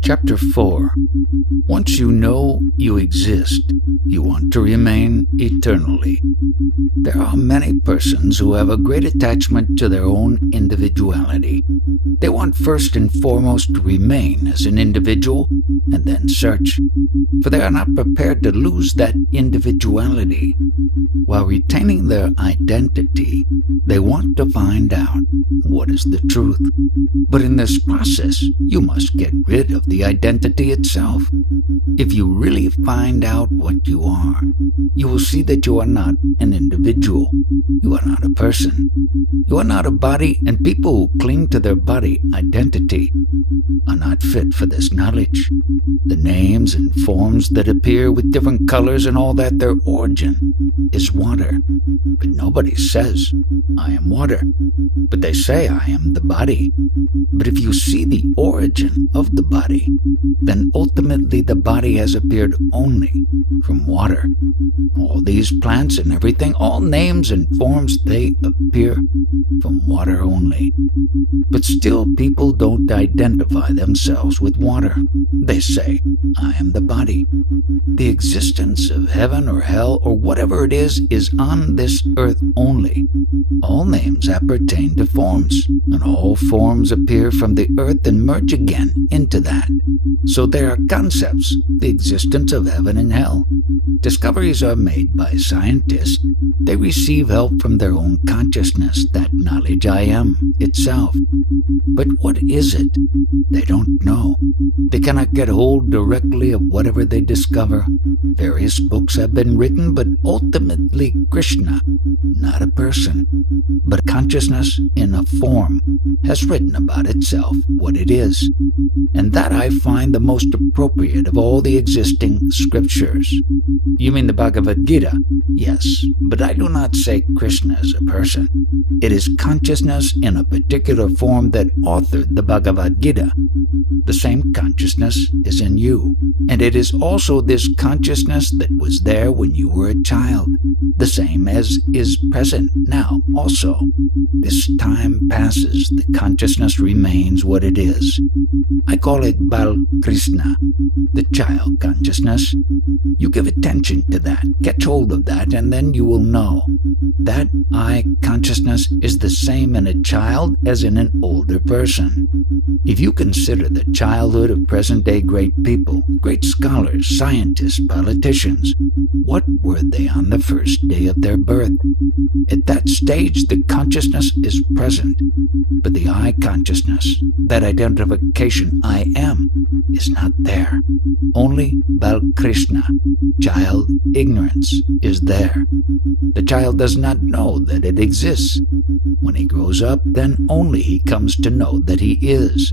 Chapter 4. Once you know you exist, you want to remain eternally. There are many persons who have a great attachment to their own individuality. They want first and foremost to remain as an individual and then search, for they are not prepared to lose that individuality. While retaining their identity, they want to find out what is the truth. But in this process, you must get rid of the identity itself. If you really find out what you are, you will see that you are not an individual. You are not a person. You are not a body, and people who cling to their body identity are not fit for this knowledge. The names and forms that appear with different colors and all that, their origin is water. But nobody says, I am water. But they say, I am the body. But if you see the origin of the body, then ultimately the body has appeared only from water. All these plants and everything, all names and forms, they appear from water only. But still people don't identify themselves with water. They say, I am the body. The existence of heaven or hell or whatever it is on this earth only. All names appertain to forms, and all forms appear from the earth and merge again into that. So there are concepts, the existence of heaven and hell. Discoveries are made by scientists. They receive help from their own consciousness, that knowledge I am itself. But what is it? They don't know. They cannot get hold directly of whatever they discover. Various books have been written, but ultimately Krishna, not a person, but consciousness in a form, has written about itself what it is. And that I find the most appropriate of all the existing scriptures. You mean the Bhagavad Gita? Yes, but I do not say Krishna is a person. It is consciousness in a particular form that authored the Bhagavad Gita. The same consciousness is in you, and it is also this consciousness that was there when you were a child, the same as is present now also. This time passes, the consciousness remains what it is. I call it Bal Krishna, the child consciousness. You give attention to that, catch hold of that, and then you will know. That I consciousness is the same in a child as in an older person. If you consider the childhood of present-day great people, great scholars, scientists, politicians, what were they on the first day of their birth? At that stage, the consciousness is present, but the I consciousness, that identification I am, is not there. Only Bal-Krishna, child ignorance, is there. The child does not know that it exists. When he grows up, then only he comes to know that he is.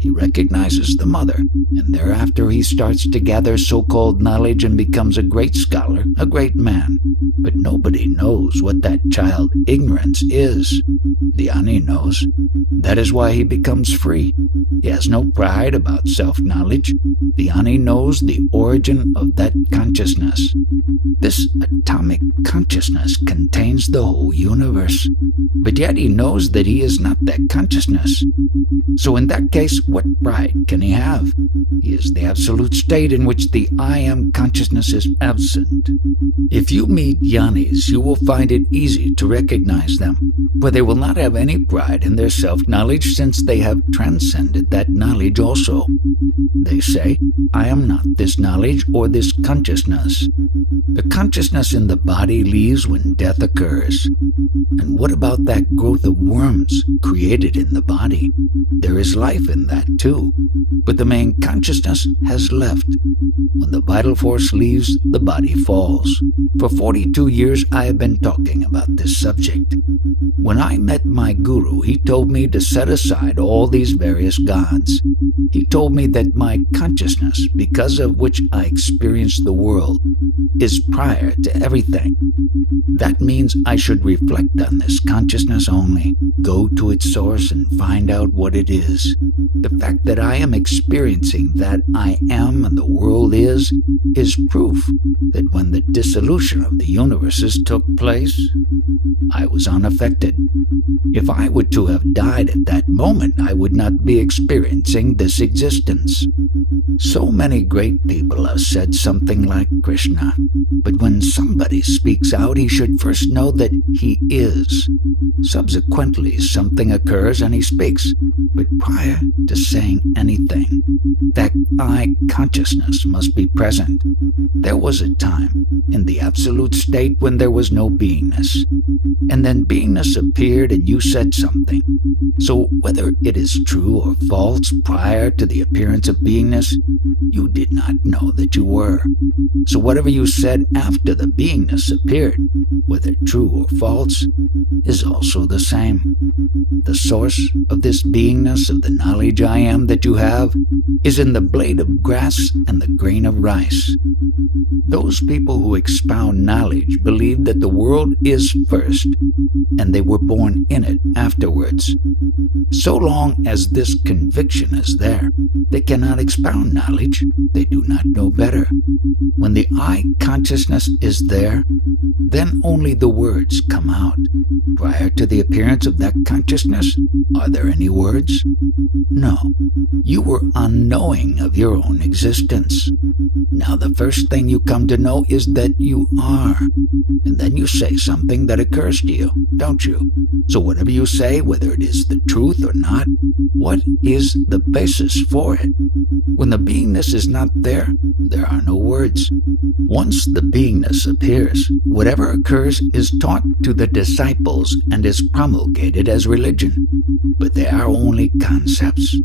He recognizes the mother, and thereafter he starts to gather so-called knowledge and becomes a great scholar, a great man. But nobody knows what that child ignorance is. The Ani knows. That is why he becomes free. He has no pride about self-knowledge. The Ani knows the origin of that consciousness. This atomic consciousness contains the whole universe, but yet he knows that he is not that consciousness. So in that case, what pride can he have? He is the absolute state in which the I am consciousness is absent. If you meet Yanis, you will find it easy to recognize them, for they will not have any pride in their self-knowledge since they have transcended that knowledge also. They say, I am not this knowledge or this consciousness. The consciousness in the body leaves when death occurs. And what about that growth of worms created in the body? There is life in that too, but the main consciousness has left. When the vital force leaves, the body falls. For 42 years I have been talking about this subject. When I met my guru, he told me to set aside all these various gods. He told me that my consciousness, because of which I experience the world, is prior to everything. That means I should reflect on this consciousness only, go to its source and find out what it is. The fact that I am experiencing that I am and the world is proof that when the dissolution of the universes took place, I was on a unaffected. If I were to have died at that moment, I would not be experiencing this existence. So many great people have said something like Krishna, but when somebody speaks out, he should first know that he is. Subsequently, something occurs and he speaks, but prior to saying anything, that I consciousness must be present. There was a time in the absolute state when there was no beingness, and then beingness appeared and you said something. So whether it is true or false, prior to the appearance of beingness, you did not know that you were. So whatever you said after the beingness appeared, whether true or false, is also the same. The source of this beingness of the knowledge I am that you have is in the blade of grass and the grain of rice. Those people who expound knowledge believe that the world is first, and they were born in it afterwards. So long as this conviction is there, they cannot expound knowledge. They do not know better. When the I consciousness is there, then only the words come out. Prior to the appearance of that consciousness, are there any words? No. You were unknowing of your own existence. Now the first thing you come to know is that you are. And then you say something that occurs to you, don't you? So whatever you say, whether it is the truth or not, what is the basis for it? When the beingness is not there, there are no words. Once the beingness appears, whatever occurs is taught to the disciples and is promulgated as religion. But they are only concepts.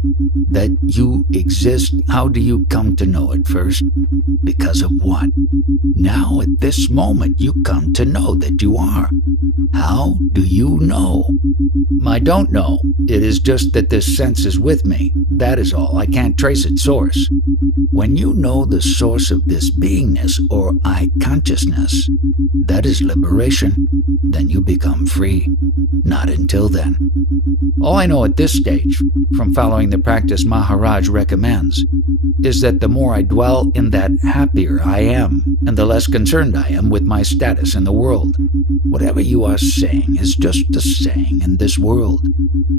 That you exist, how do you come to know it first? Because of what? Now at this moment you come to know that you are. How do you know? I don't know. It is just that this sense is with me. That is all. I can't trace its source. When you know the source of this beingness or I consciousness, that is liberation. Then you become free. Not until then. All I know at this stage, from following the practice Maharaj recommends, is that the more I dwell in that, happier I am, and the less concerned I am with my status in the world. Whatever you are saying is just a saying in this world.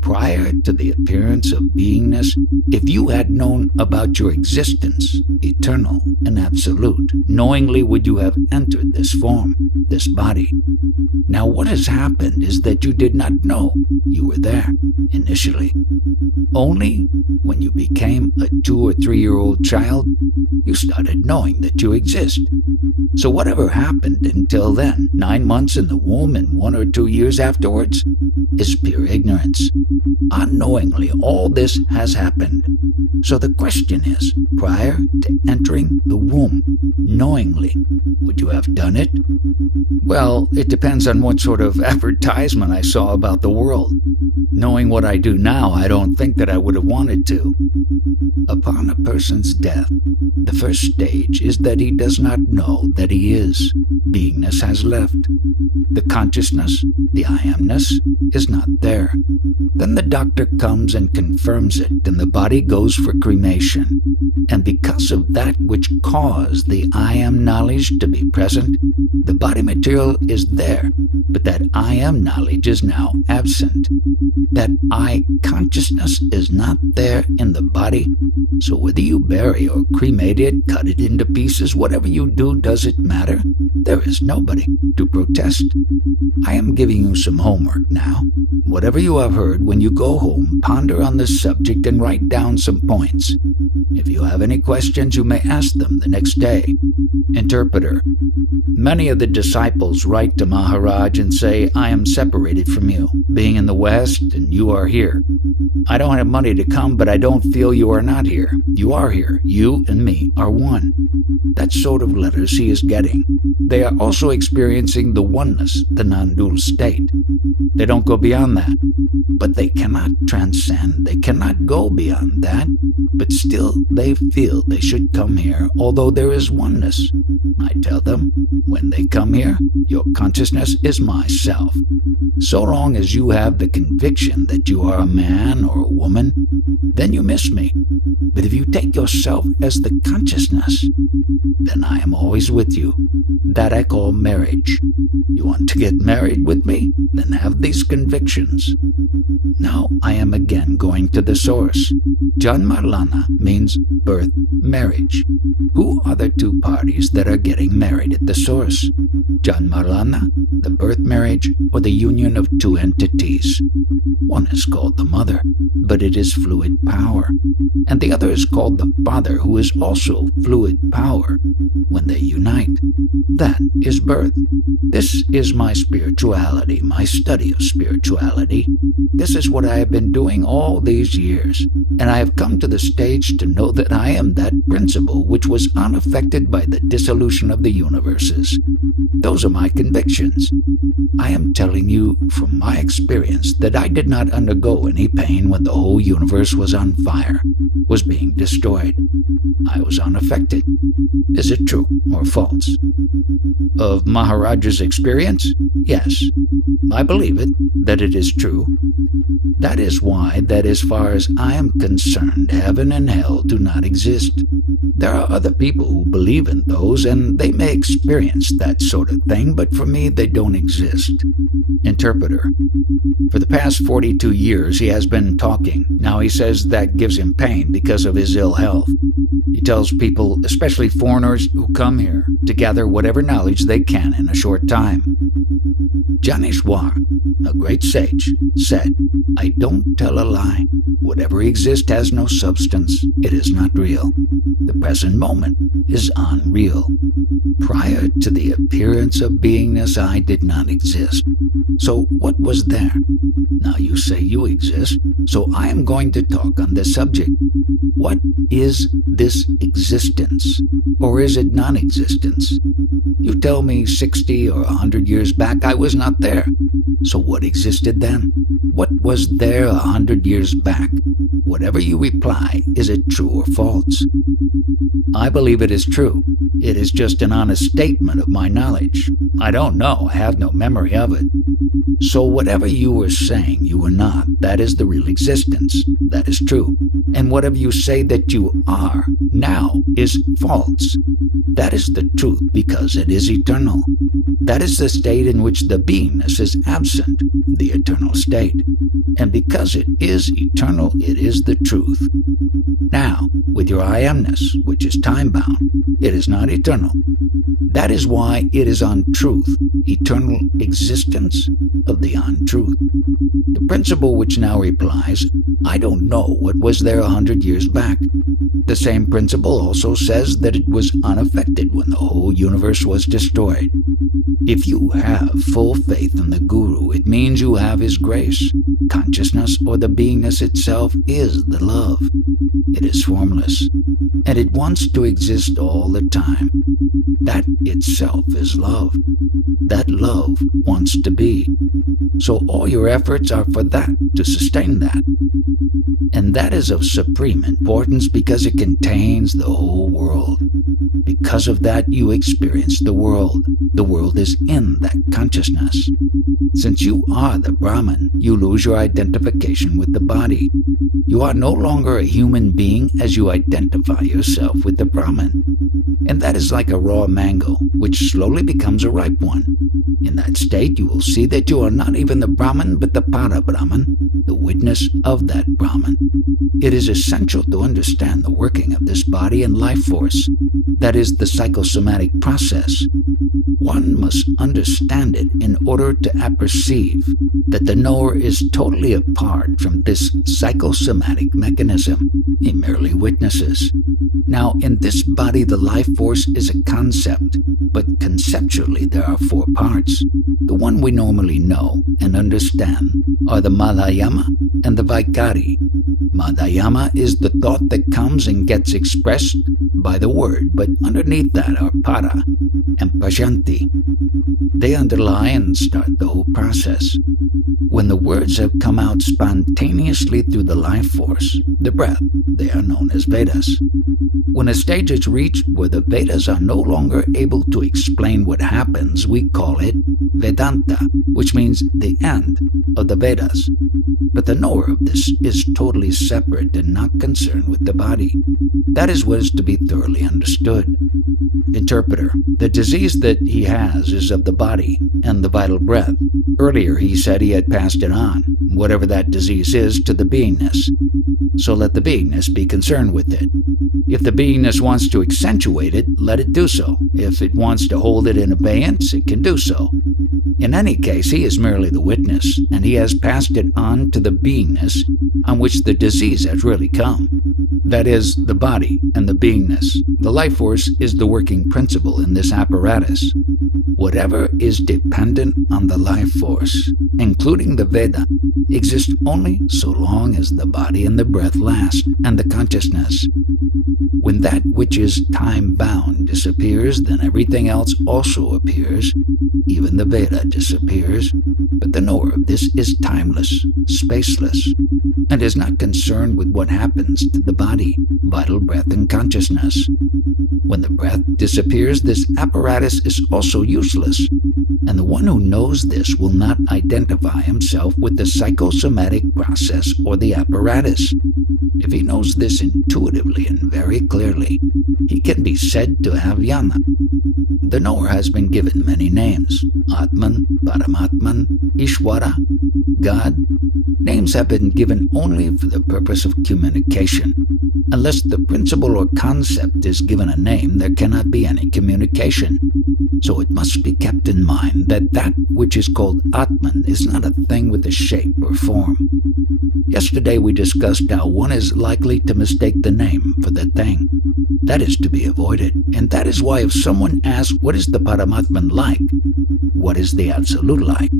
Prior to the appearance of beingness, if you had known about your existence, eternal and absolute, knowingly would you have entered this form, this body. Now what has happened is that you did not know you were there initially. Only when you became a 2 or 3-year-old child, you started knowing that you exist. So whatever happened until then, 9 months in the womb and 1 or 2 years afterwards, is pure ignorance. Unknowingly, all this has happened. So the question is, prior to entering the womb, knowingly, would you have done it? Well, it depends on what sort of advertisement I saw about the world. Knowing what I do now, I don't think that I would have wanted to. Upon a person's death, the first stage is that he does not know that he is. Beingness has left. The consciousness, the I amness, is not there. Then the doctor comes and confirms it, and the body goes for cremation. And because of that which caused the I am knowledge to be present, the body material is there, but that I am knowledge is now absent. That I consciousness is not there in the body, so whether you bury or cremate it, cut it into pieces, whatever you do, does it matter? There is nobody to protest. I am giving you some homework now. Whatever you have heard, when you go home, ponder on this subject and write down some points. If you have any questions, you may ask them the next day. Interpreter. Many of the disciples write to Maharaj and say, I am separated from you, being in the West, and you are here. I don't have money to come, but I don't feel you are not here. You are here. You and me are one. That sort of letters he is getting. They are also experiencing the oneness, the non-dual state. They don't go beyond that. But they cannot transcend, they cannot go beyond that, but still they feel they should come here, although there is oneness. I tell them, when they come here, your consciousness is myself. So long as you have the conviction that you are a man or a woman, then you miss me. But if you take yourself as the consciousness, then I am always with you. That I call marriage. You want to get married with me? Then have these convictions. Now I am again going to the source. Janmarlana means birth, marriage. Who are the two parties that are getting married at the source? Janmarlana, the birth marriage, or the union of two entities? One is called the mother, but it is fluid power, and the other is called the father, who is also fluid power. When they unite, that is birth. This is my spirituality, my study of spirituality. This is what I have been doing all these years, and I have come to the stage to know that I am that principle which was unaffected by the dissolution of the universes. Those are my convictions. I am telling you from my experience that I did not undergo any pain when the whole universe was on fire, was being destroyed. I was unaffected. Is it true or false? Of Maharaj's experience? Yes, I believe it, that it is true. That is why that as far as I am concerned, heaven and hell do not exist. There are other people who believe in those, and they may experience that sort of thing, but for me they don't exist. Interpreter. For the past 42 years he has been talking. Now he says that gives him pain because of his ill health. He tells people, especially foreigners who come here, to gather whatever knowledge they can in a short time. Janeshwar, a great sage, said, I don't tell a lie. Whatever exists has no substance. It is not real. The present moment is unreal. Prior to the appearance of beingness, I did not exist. So what was there? Now you say you exist, so I am going to talk on this subject. What is this existence? Or is it non-existence? You tell me 60 or 100 years back I was not there. So what existed then? What was there 100 years back? Whatever you reply, is it true or false? I believe it is true. It is just an honest statement of my knowledge. I don't know, I have no memory of it. So whatever you were saying you were not, that is the real existence. That is true. And whatever you say that you are now is false. That is the truth because it is eternal. That is the state in which the beingness is absent, the eternal state. And because it is eternal, it is the truth. Now, with your I amness, which is time-bound, it is not eternal. That is why it is untruth, eternal existence of the untruth. The principle which now replies, I don't know what was there 100 years back. The same principle also says that it was unaffected when the whole universe was destroyed. If you have full faith in the Guru, it means you have his grace. Consciousness or the beingness itself is the love. It is formless, and it wants to exist all the time. That itself is love. That love wants to be. So all your efforts are for that, to sustain that. And that is of supreme importance because it contains the whole world. Because of that, you experience the world. The world is in that consciousness. Since you are the Brahman, you lose your identification with the body. You are no longer a human being as you identify yourself with the Brahman. And that is like a raw mango, which slowly becomes a ripe one. In that state, you will see that you are not even the Brahman, but the Para-Brahman, the witness of that Brahman. It is essential to understand the working of this body and life force. That is the psychosomatic process. One must understand it in order to apperceive that the knower is totally apart from this psychosomatic mechanism. He merely witnesses. Now, in this body, the life force is a concept, but conceptually there are four parts. The one we normally know and understand are the Madhyama and the Vaikari. Madhyama is the thought that comes and gets expressed by the word, but underneath that are Para and Prashanti. They underlie and start the whole process. When the words have come out spontaneously through the life force, the breath, they are known as Vedas. When a stage is reached where the Vedas are no longer able to explain what happens, we call it Vedanta, which means the end of the Vedas. But the knower of this is totally separate and not concerned with the body. That is what is to be thoroughly understood. Interpreter, the disease that he has is of the body and the vital breath. Earlier he said he had passed it on, whatever that disease is, to the beingness. So let the beingness be concerned with it. If the beingness wants to accentuate it, let it do so. If it wants to hold it in abeyance, it can do so. In any case, he is merely the witness, and he has passed it on to the beingness on which the disease has really come. That is, the body and the beingness. The life force is the working principle in this apparatus. Whatever is dependent on the life force, including the Veda, exists only so long as the body and the breath last, and the consciousness. When that which is time-bound disappears, then everything else also appears. Even the Veda disappears, but the knower of this is timeless, spaceless, and is not concerned with what happens to the body, vital breath, and consciousness. When the breath disappears, this apparatus is also useless, and the one who knows this will not identify himself with the psychosomatic process or the apparatus. If he knows this intuitively and very clearly, he can be said to have jnana. The knower has been given many names: Atman, Paramatman, Ishvara, God. Names have been given only for the purpose of communication. Unless the principle or concept is given a name, there cannot be any communication. So it must be kept in mind that that which is called Atman is not a thing with a shape or form. Yesterday we discussed how one is likely to mistake the name for the thing. That is to be avoided, and that is why if someone asks, what is the Paramatman like? What is the Absolute like?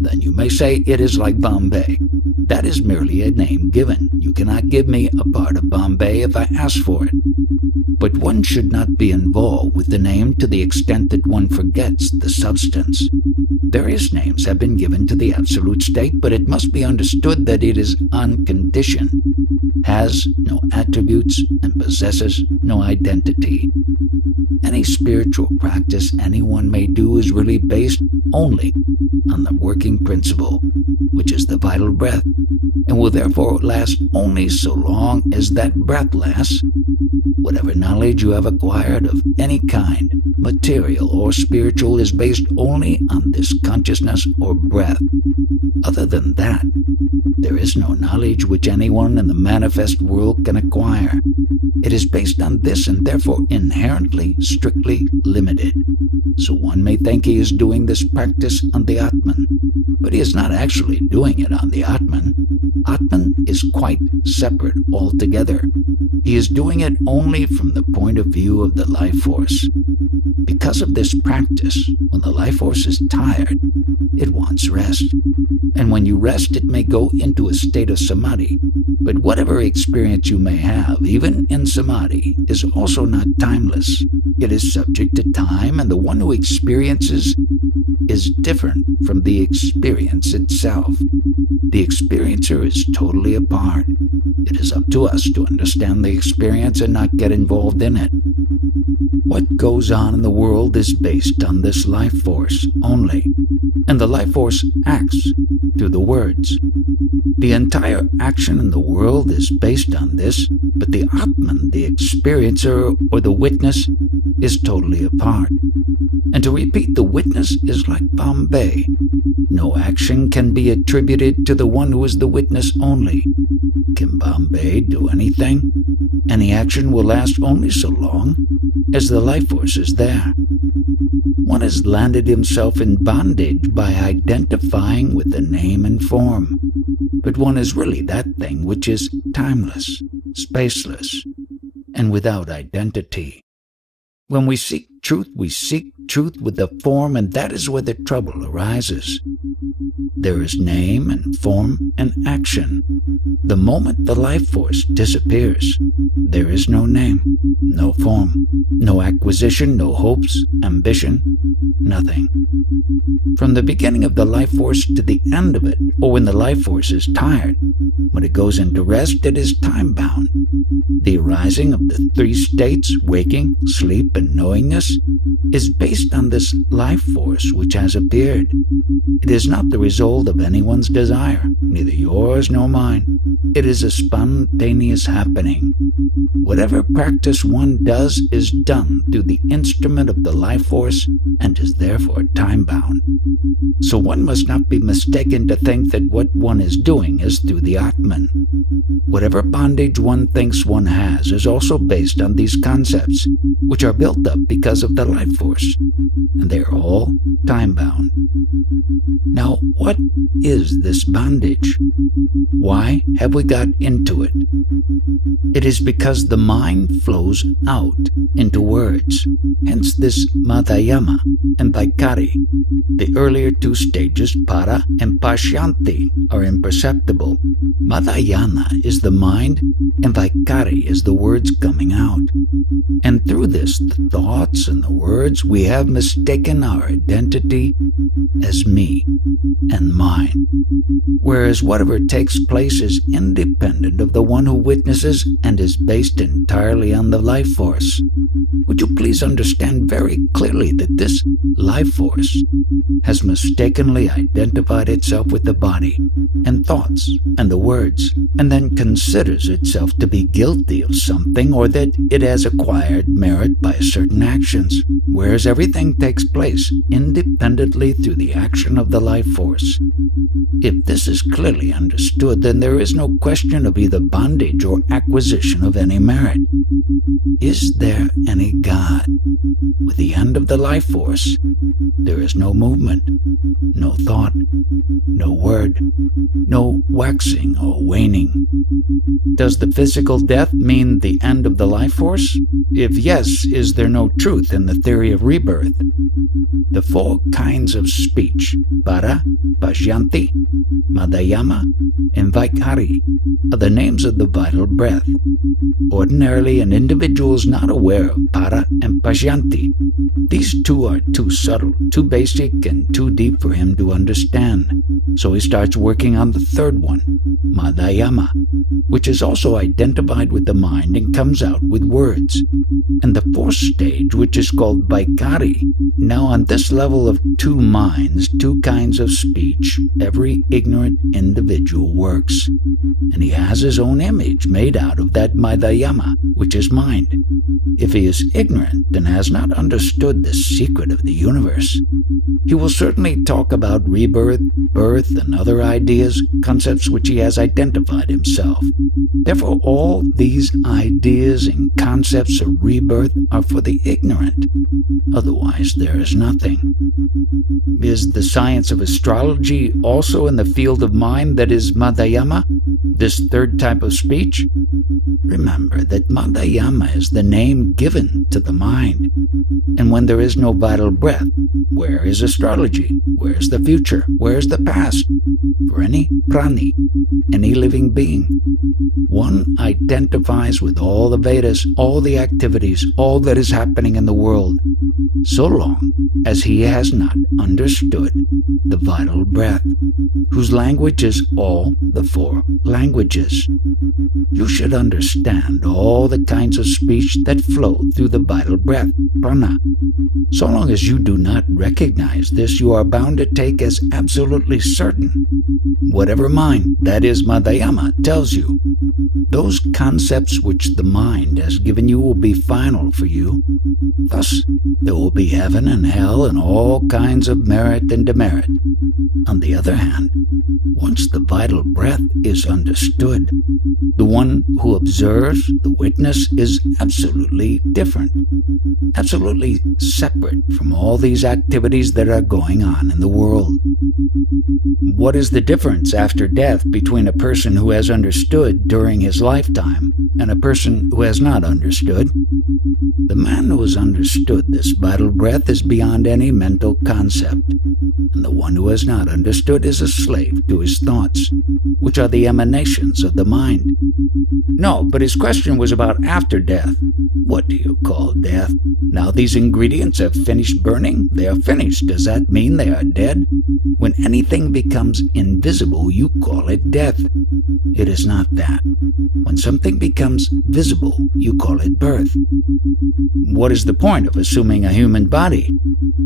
Then you may say it is like Bombay. That is merely a name given. You cannot give me a part of Bombay if I ask for it. But one should not be involved with the name to the extent that one forgets the substance. Various names have been given to the absolute state, but it must be understood that it is unconditioned, has no attributes, and possesses no identity. Any spiritual practice anyone may do is really based only on the working principle, which is the vital breath, and will therefore last only so long as that breath lasts. Whatever knowledge you have acquired of any kind, material or spiritual, is based only on this consciousness or breath. Other than that, there is no knowledge which anyone in the manifest world can acquire. It is based on this and therefore inherently, strictly limited. So one may think he is doing this practice on the Atman, but he is not actually doing it on the Atman. Atman is quite separate altogether. He is doing it only from the point of view of the life force. Because of this practice, when the life force is tired, it wants rest. And when you rest, it may go into a state of samadhi. But whatever experience you may have, even in samadhi, is also not timeless. It is subject to time, and the one who experiences is different from the experience itself. The experiencer is totally apart. It is up to us to understand the experience and not get involved in it. What goes on in the world is based on this life force only, and the life force acts through the words. The entire action in the world is based on this, but the Atman, the experiencer or the witness, is totally apart. And to repeat, the witness is like Bombay. No action can be attributed to the one who is the witness only. Can Bombay do anything? Any action will last only so long as the life force is there. One has landed himself in bondage by identifying with the name and form, but one is really that thing which is timeless, spaceless, and without identity. When we seek truth, we seek truth with the form, and that is where the trouble arises. There is name and form and action. The moment the life force disappears, there is no name, no form, no acquisition, no hopes, ambition, nothing. From the beginning of the life force to the end of it, or when the life force is tired, when it goes into rest, it is time-bound. The arising of the three states, waking, sleep, and knowingness, is based on this life force which has appeared. It is not the result of anyone's desire, neither yours nor mine. It is a spontaneous happening. Whatever practice one does is done through the instrument of the life force and is therefore time-bound. So one must not be mistaken to think that what one is doing is through the Atman. Whatever bondage one thinks one has is also based on these concepts, which are built up because of the life force, and they are all time-bound. Now, what is this bondage? Why have we got into it? It is because the mind flows out into words, hence this Madhyama and Vaikari. The earlier two stages, para and pashyanti, are imperceptible. Madhyana is the mind, and Vaikari is the words coming out. And through this, the thoughts and the words, we have mistaken our identity as me and mine, whereas whatever takes place is independent of the one who witnesses and is based entirely on the life force. Would you please understand very clearly that this life force has mistakenly identified itself with the body and thoughts and the words, and then considers itself to be guilty of something, or that it has acquired merit by certain actions, whereas everything takes place independently through the action of the life force. If this is clearly understood, then there is no question of either bondage or acquisition of any merit. Is there any God? With the end of the life force, there is no movement, no thought, no word, no waxing or waning. Does the physical death mean the end of the life force? If yes, is there no truth in the theory of rebirth? The four kinds of speech, para, pashyanti, madhyama, and vaikari, are the names of the vital breath. Ordinarily, an individual is not aware of para and pashyanti. These two are too subtle, too basic, and too deep for him to understand. So he starts working on the third one, madhyama, which is also identified with the mind and comes out with words. And the fourth stage, which is called vaikari. Now on this level of two minds, two kinds of speech, every ignorant individual works. And he has his own image made out of that madhyama, which is mind. If he is ignorant and has not understood the secret of the universe, he will certainly talk about rebirth, birth, and other ideas, concepts which he has identified himself. Therefore, all these ideas and concepts of rebirth are for the ignorant. Otherwise, there is nothing. Is the science of astrology also in the field of mind that is madhyama, this third type of speech? Remember that madhyama is the name given to the mind. And when there is no vital breath, where is astrology? Where is the future? Where is the past? For any prani, any living being, one identifies with all the Vedas, all the activities, all that is happening in the world, so long as he has not understood the vital breath, whose language is all the four languages. You should understand all the kinds of speech that flow through the vital breath, prana. So long as you do not recognize this, you are bound to take as absolutely certain whatever mind, that is madhyama, tells you. Those concepts which the mind has given you will be final for you. Thus, there will be heaven and hell and all kinds of merit and demerit. On the other hand, once the vital breath is understood, understood. The one who observes, the witness, is absolutely different, absolutely separate from all these activities that are going on in the world. What is the difference after death between a person who has understood during his lifetime and a person who has not understood? The man who has understood this vital breath is beyond any mental concept, and the one who has not understood is a slave to his thoughts, which are the emanations of the mind. No, but his question was about after death. What do you call death? Now these ingredients have finished burning? They are finished. Does that mean they are dead? When anything becomes invisible, you call it death. It is not that. When something becomes visible, you call it birth. What is the point of assuming a human body?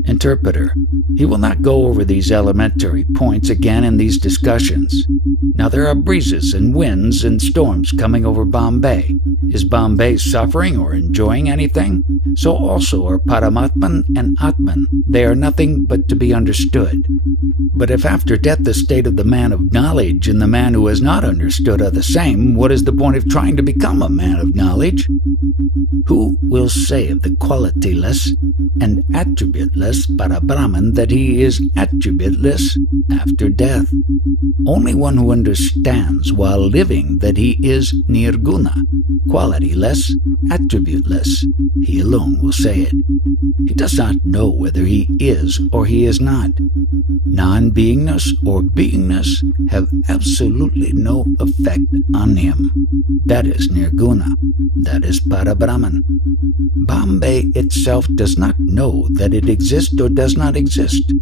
Interpreter: he will not go over these elementary points again in these discussions. Now there are breezes and winds and storms coming over Bombay. Is Bombay suffering or enjoying anything? So also are Paramatman and Atman. They are nothing but to be understood. But if after death the state of the man of knowledge and the man who has not understood are the same, what is the point of trying to become a man of knowledge? Who will say of the qualityless and attributeless Parabrahman that he is attributeless after death? Only one who understands while living that he is nirguna, qualityless, attributeless, he alone will say it. He does not know whether he is or he is not. Non-beingness or beingness have absolutely no effect on him. That is nirguna. That is Parabrahman. Bombay itself does not know that it exists or does not exist.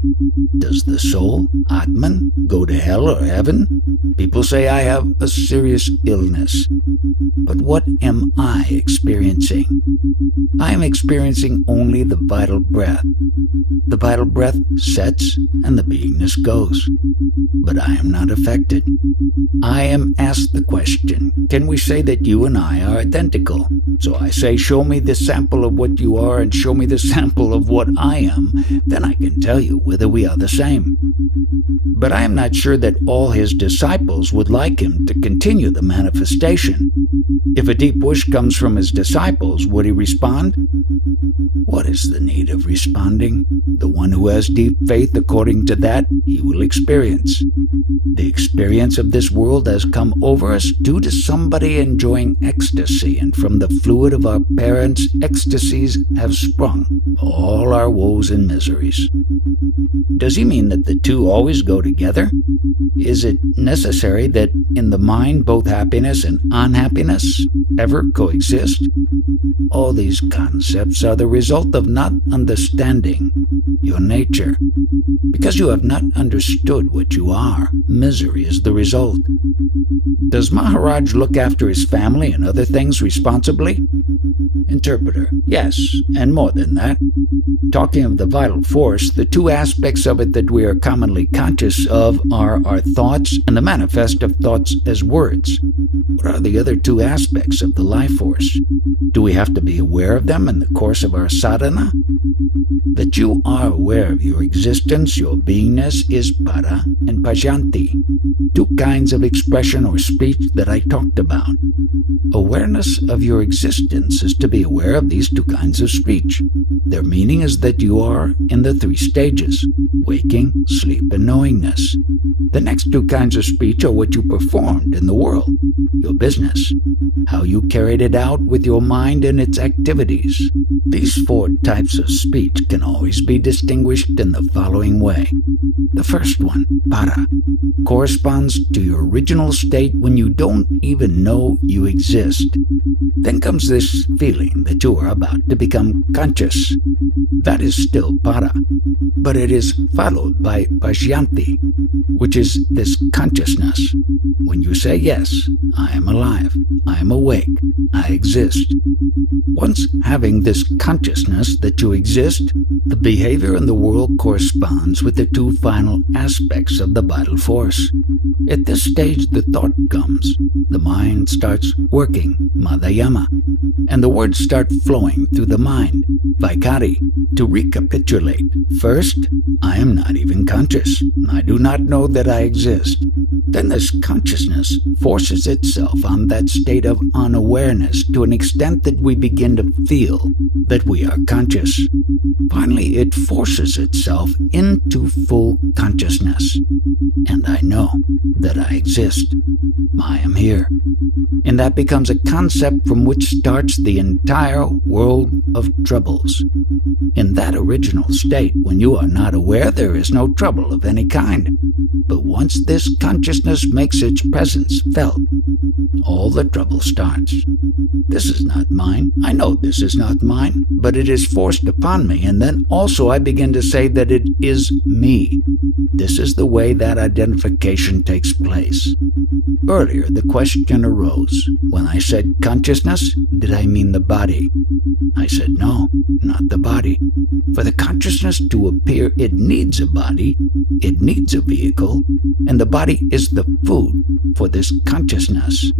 Does the soul, Atman, go to hell or heaven? People say I have a serious illness. But what am I experiencing? I am experiencing only the vital breath. The vital breath sets and the beingness goes. But I am not affected. I am asked the question, can we say that you and I are identical? So I say, show me the sample of what you are and show me the sample of what I am. Then I can tell you whether we are the same. But I am not sure that all his disciples would like him to continue the manifestation. If a deep wish comes from his disciples, would he respond? What is the need of responding? The one who has deep faith, according to that, he will experience. The experience of this world has come over us due to somebody enjoying ecstasy, and from the fluid of our parents, ecstasies have sprung all our woes and miseries. Does he mean that the two always go together? Is it necessary that in the mind both happiness and unhappiness ever coexist? All these concepts are the result of not understanding your nature. Because you have not understood what you are, misery is the result. Does Maharaj look after his family and other things responsibly? Interpreter: yes, and more than that. Talking of the vital force, the two aspects of it that we are commonly conscious of are our thoughts and the manifest of thoughts as words. What are the other two aspects of the life force? Do we have to be aware of them in the course of our sadhana? That you are aware of your existence, your beingness, is para and pajanti, two kinds of expression or speech that I talked about. Awareness of your existence is to be aware of these two kinds of speech. Their meaning is that you are in the three stages: waking, sleep, and knowingness. The next two kinds of speech are what you performed in the world, your business, how you carried it out with your mind and its activities. These four types of speech can always be distinguished in the following way. The first one, para, corresponds to your original state when you don't even know you exist. Then comes this feeling that you are about to become conscious. That is still para, but it is followed by pashyanti, which is this consciousness. When you say, yes, I am alive, I am awake, I exist. Once having this consciousness that you exist, exist, the behavior in the world corresponds with the two final aspects of the vital force. At this stage, the thought comes. The mind starts working, madhyama, and the words start flowing through the mind, vaikari. To recapitulate, first, I am not even conscious. I do not know that I exist. Then this consciousness forces itself on that state of unawareness to an extent that we begin to feel that we are conscious. Finally, it forces itself into full consciousness, and I know that I exist. I am here. And that becomes a concept from which starts the entire world of troubles. In that original state, when you are not aware, there is no trouble of any kind. But once this consciousness makes its presence felt, all the trouble starts. This is not mine. I know this is not mine, but it is forced upon me, and then also I begin to say that it is me. This is the way that identification takes place. Earlier, the question arose. When I said consciousness, did I mean the body? I said no, not the body. For the consciousness to appear, it needs a body, it needs a vehicle, and the body is the food for this consciousness.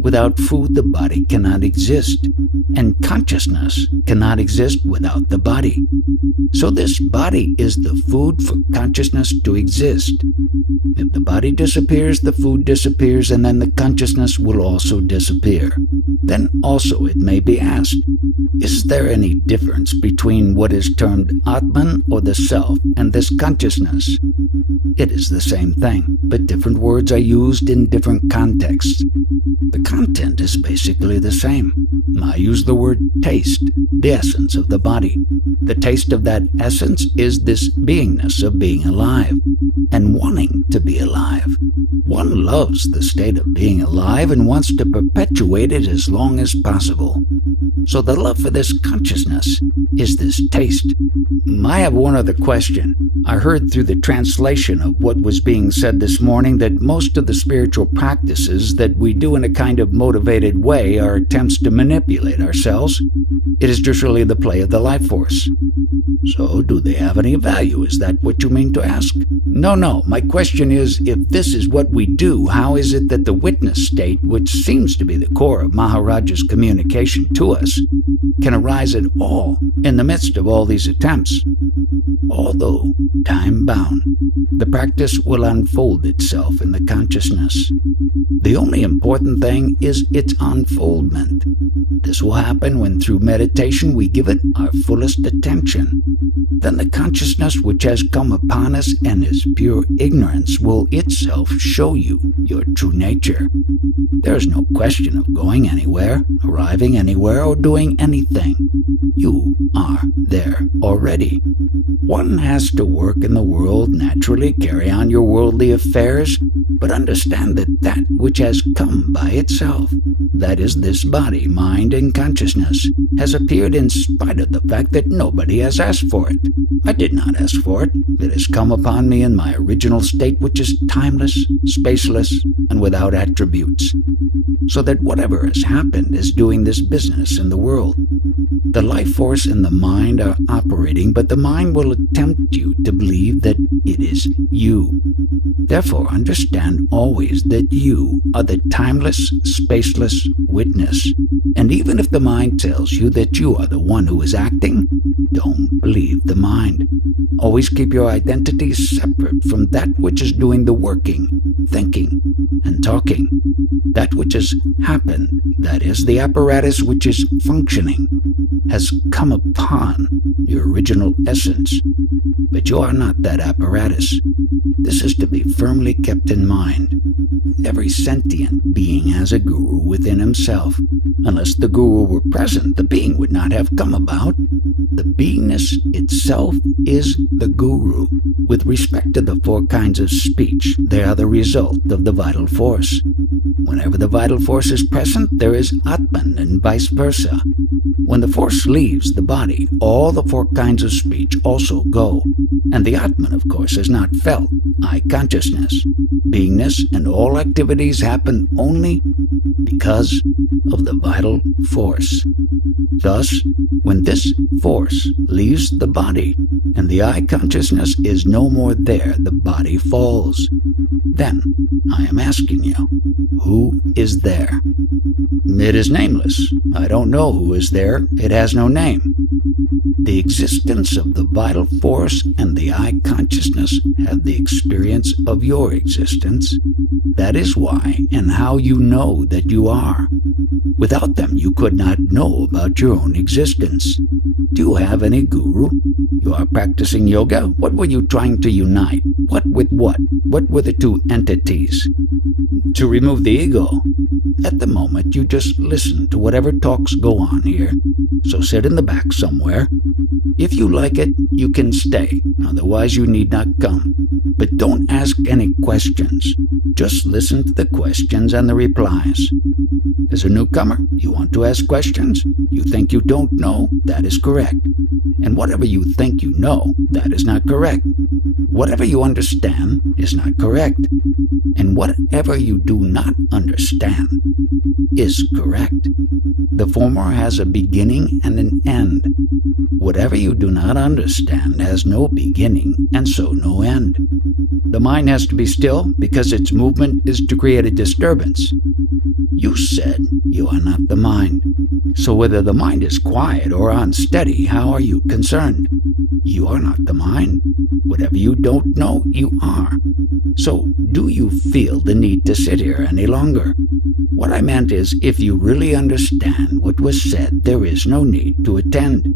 Without food, the body cannot exist, and consciousness cannot exist without the body. So this body is the food for consciousness to exist. If the body disappears, the food disappears, and then the consciousness will also disappear. Then also it may be asked, is there any difference between what is termed Atman or the self and this consciousness? It is the same thing, but different words are used in different contexts. The content is basically the same. I use the word taste, the essence of the body. The taste of that essence is this beingness of being alive and wanting to be alive. One loves the state of being alive and wants to perpetuate it as long as possible. So the love for this consciousness is this taste. I have one other question. I heard through the translation of what was being said this morning that most of the spiritual practices that we do in a kind of motivated way are attempts to manipulate ourselves. It is just really the play of the life force. So do they have any value? Is that what you mean to ask? No. My question is, if this is what we do, how is it that the witness state, which seems to be the core of Maharaj's communication to us, can arise at all in the midst of all these attempts? Although time-bound, the practice will unfold itself in the consciousness. The only important thing is its unfoldment. This will happen when through meditation we give it our fullest attention. Then the consciousness which has come upon us and is pure ignorance will itself show you your true nature. There is no question of going anywhere, arriving anywhere, or doing anything. You are there already. One has to work in the world, naturally carry on your worldly affairs, but understand that that which has come by itself, that is this body, mind, and consciousness, has appeared in spite of the fact that nobody has asked for it. I did not ask for it. It has come upon me in my original state, which is timeless, spaceless, and without attributes. So that whatever has happened is doing this business in the world. The life force and the mind are operating, but the mind will tempt you to believe that it is you. Therefore, understand always that you are the timeless, spaceless witness. And even if the mind tells you that you are the one who is acting, don't believe the mind. Always keep your identity separate from that which is doing the working, thinking, and talking. That which has happened, that is, the apparatus which is functioning, has come upon your original essence. But you are not that apparatus. This is to be firmly kept in mind. Every sentient being has a guru within himself. Unless the guru were present, the being would not have come about. The beingness itself is the guru. With respect to the four kinds of speech, they are the result of the vital force. Whenever the vital force is present, there is Atman and vice versa. When the force leaves the body, all the four kinds of speech also go. And the Atman, of course, is not felt, I-consciousness. Beingness and all activities happen only because of the vital force. Thus, when this force leaves the body, and the I consciousness is no more there. The body falls. Then, I am asking you, who is there? It is nameless. I don't know who is there. It has no name. The existence of the vital force and the I consciousness have the experience of your existence. That is why and how you know that you are. Without them, you could not know about your own existence. Do you have any guru? You are practicing yoga? What were you trying to unite? What with what? What were the two entities? To remove the ego. At the moment, you just listen to whatever talks go on here. So sit in the back somewhere. If you like it, you can stay. Otherwise, you need not come. But don't ask any questions. Just listen to the questions and the replies. As a newcomer, you want to ask questions? You think you don't know? That is correct. And whatever you think you know, that is not correct. Whatever you understand is not correct. And whatever you do not understand is correct. The former has a beginning and an end. Whatever you do not understand has no beginning and so no end. The mind has to be still because its movement is to create a disturbance. You said you are not the mind. So whether the mind is quiet or unsteady, how are you concerned? You are not the mind. Whatever you don't know, you are. So do you feel the need to sit here any longer? What I meant is, if you really understand what was said, there is no need to attend.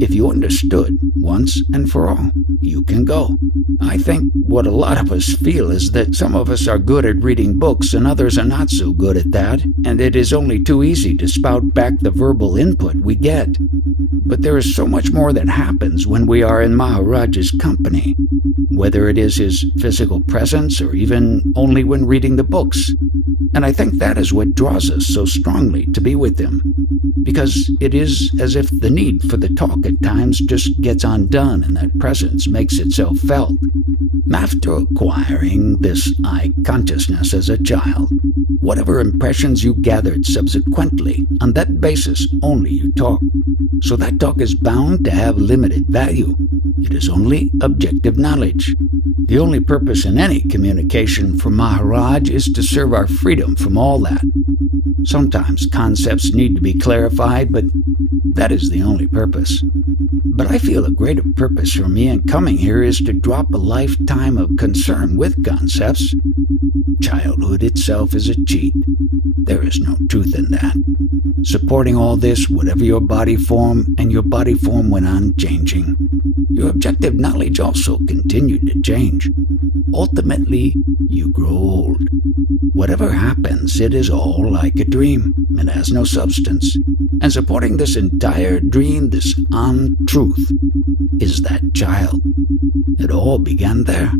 If you understood once and for all, you can go. I think what a lot of us feel is that some of us are good at reading books and others are not so good at that, and it is only too easy to spout back the verbal input we get. But there is so much more that happens when we are in Maharaj's company, whether it is his physical presence or even only when reading the books. And I think that is what draws us so strongly to be with him, because it is as if the need for the talk at times just gets undone and that presence makes itself felt. After acquiring this I consciousness as a child, whatever impressions you gathered subsequently, on that basis only you talk. So that talk is bound to have limited value. It is only objective knowledge. The only purpose in any communication from Maharaj is to serve our freedom from all that. Sometimes concepts need to be clarified, but that is the only purpose. But I feel a greater purpose for me in coming here is to drop a lifetime of concern with concepts. Childhood itself is a cheat. There is no truth in that. Supporting all this, whatever your body form, and your body form went on changing. Your objective knowledge also continued to change. Ultimately, you grow old. Whatever happens, it is all like a dream. It has no substance. And supporting this entire dream, this untruth, is that child. It all began there,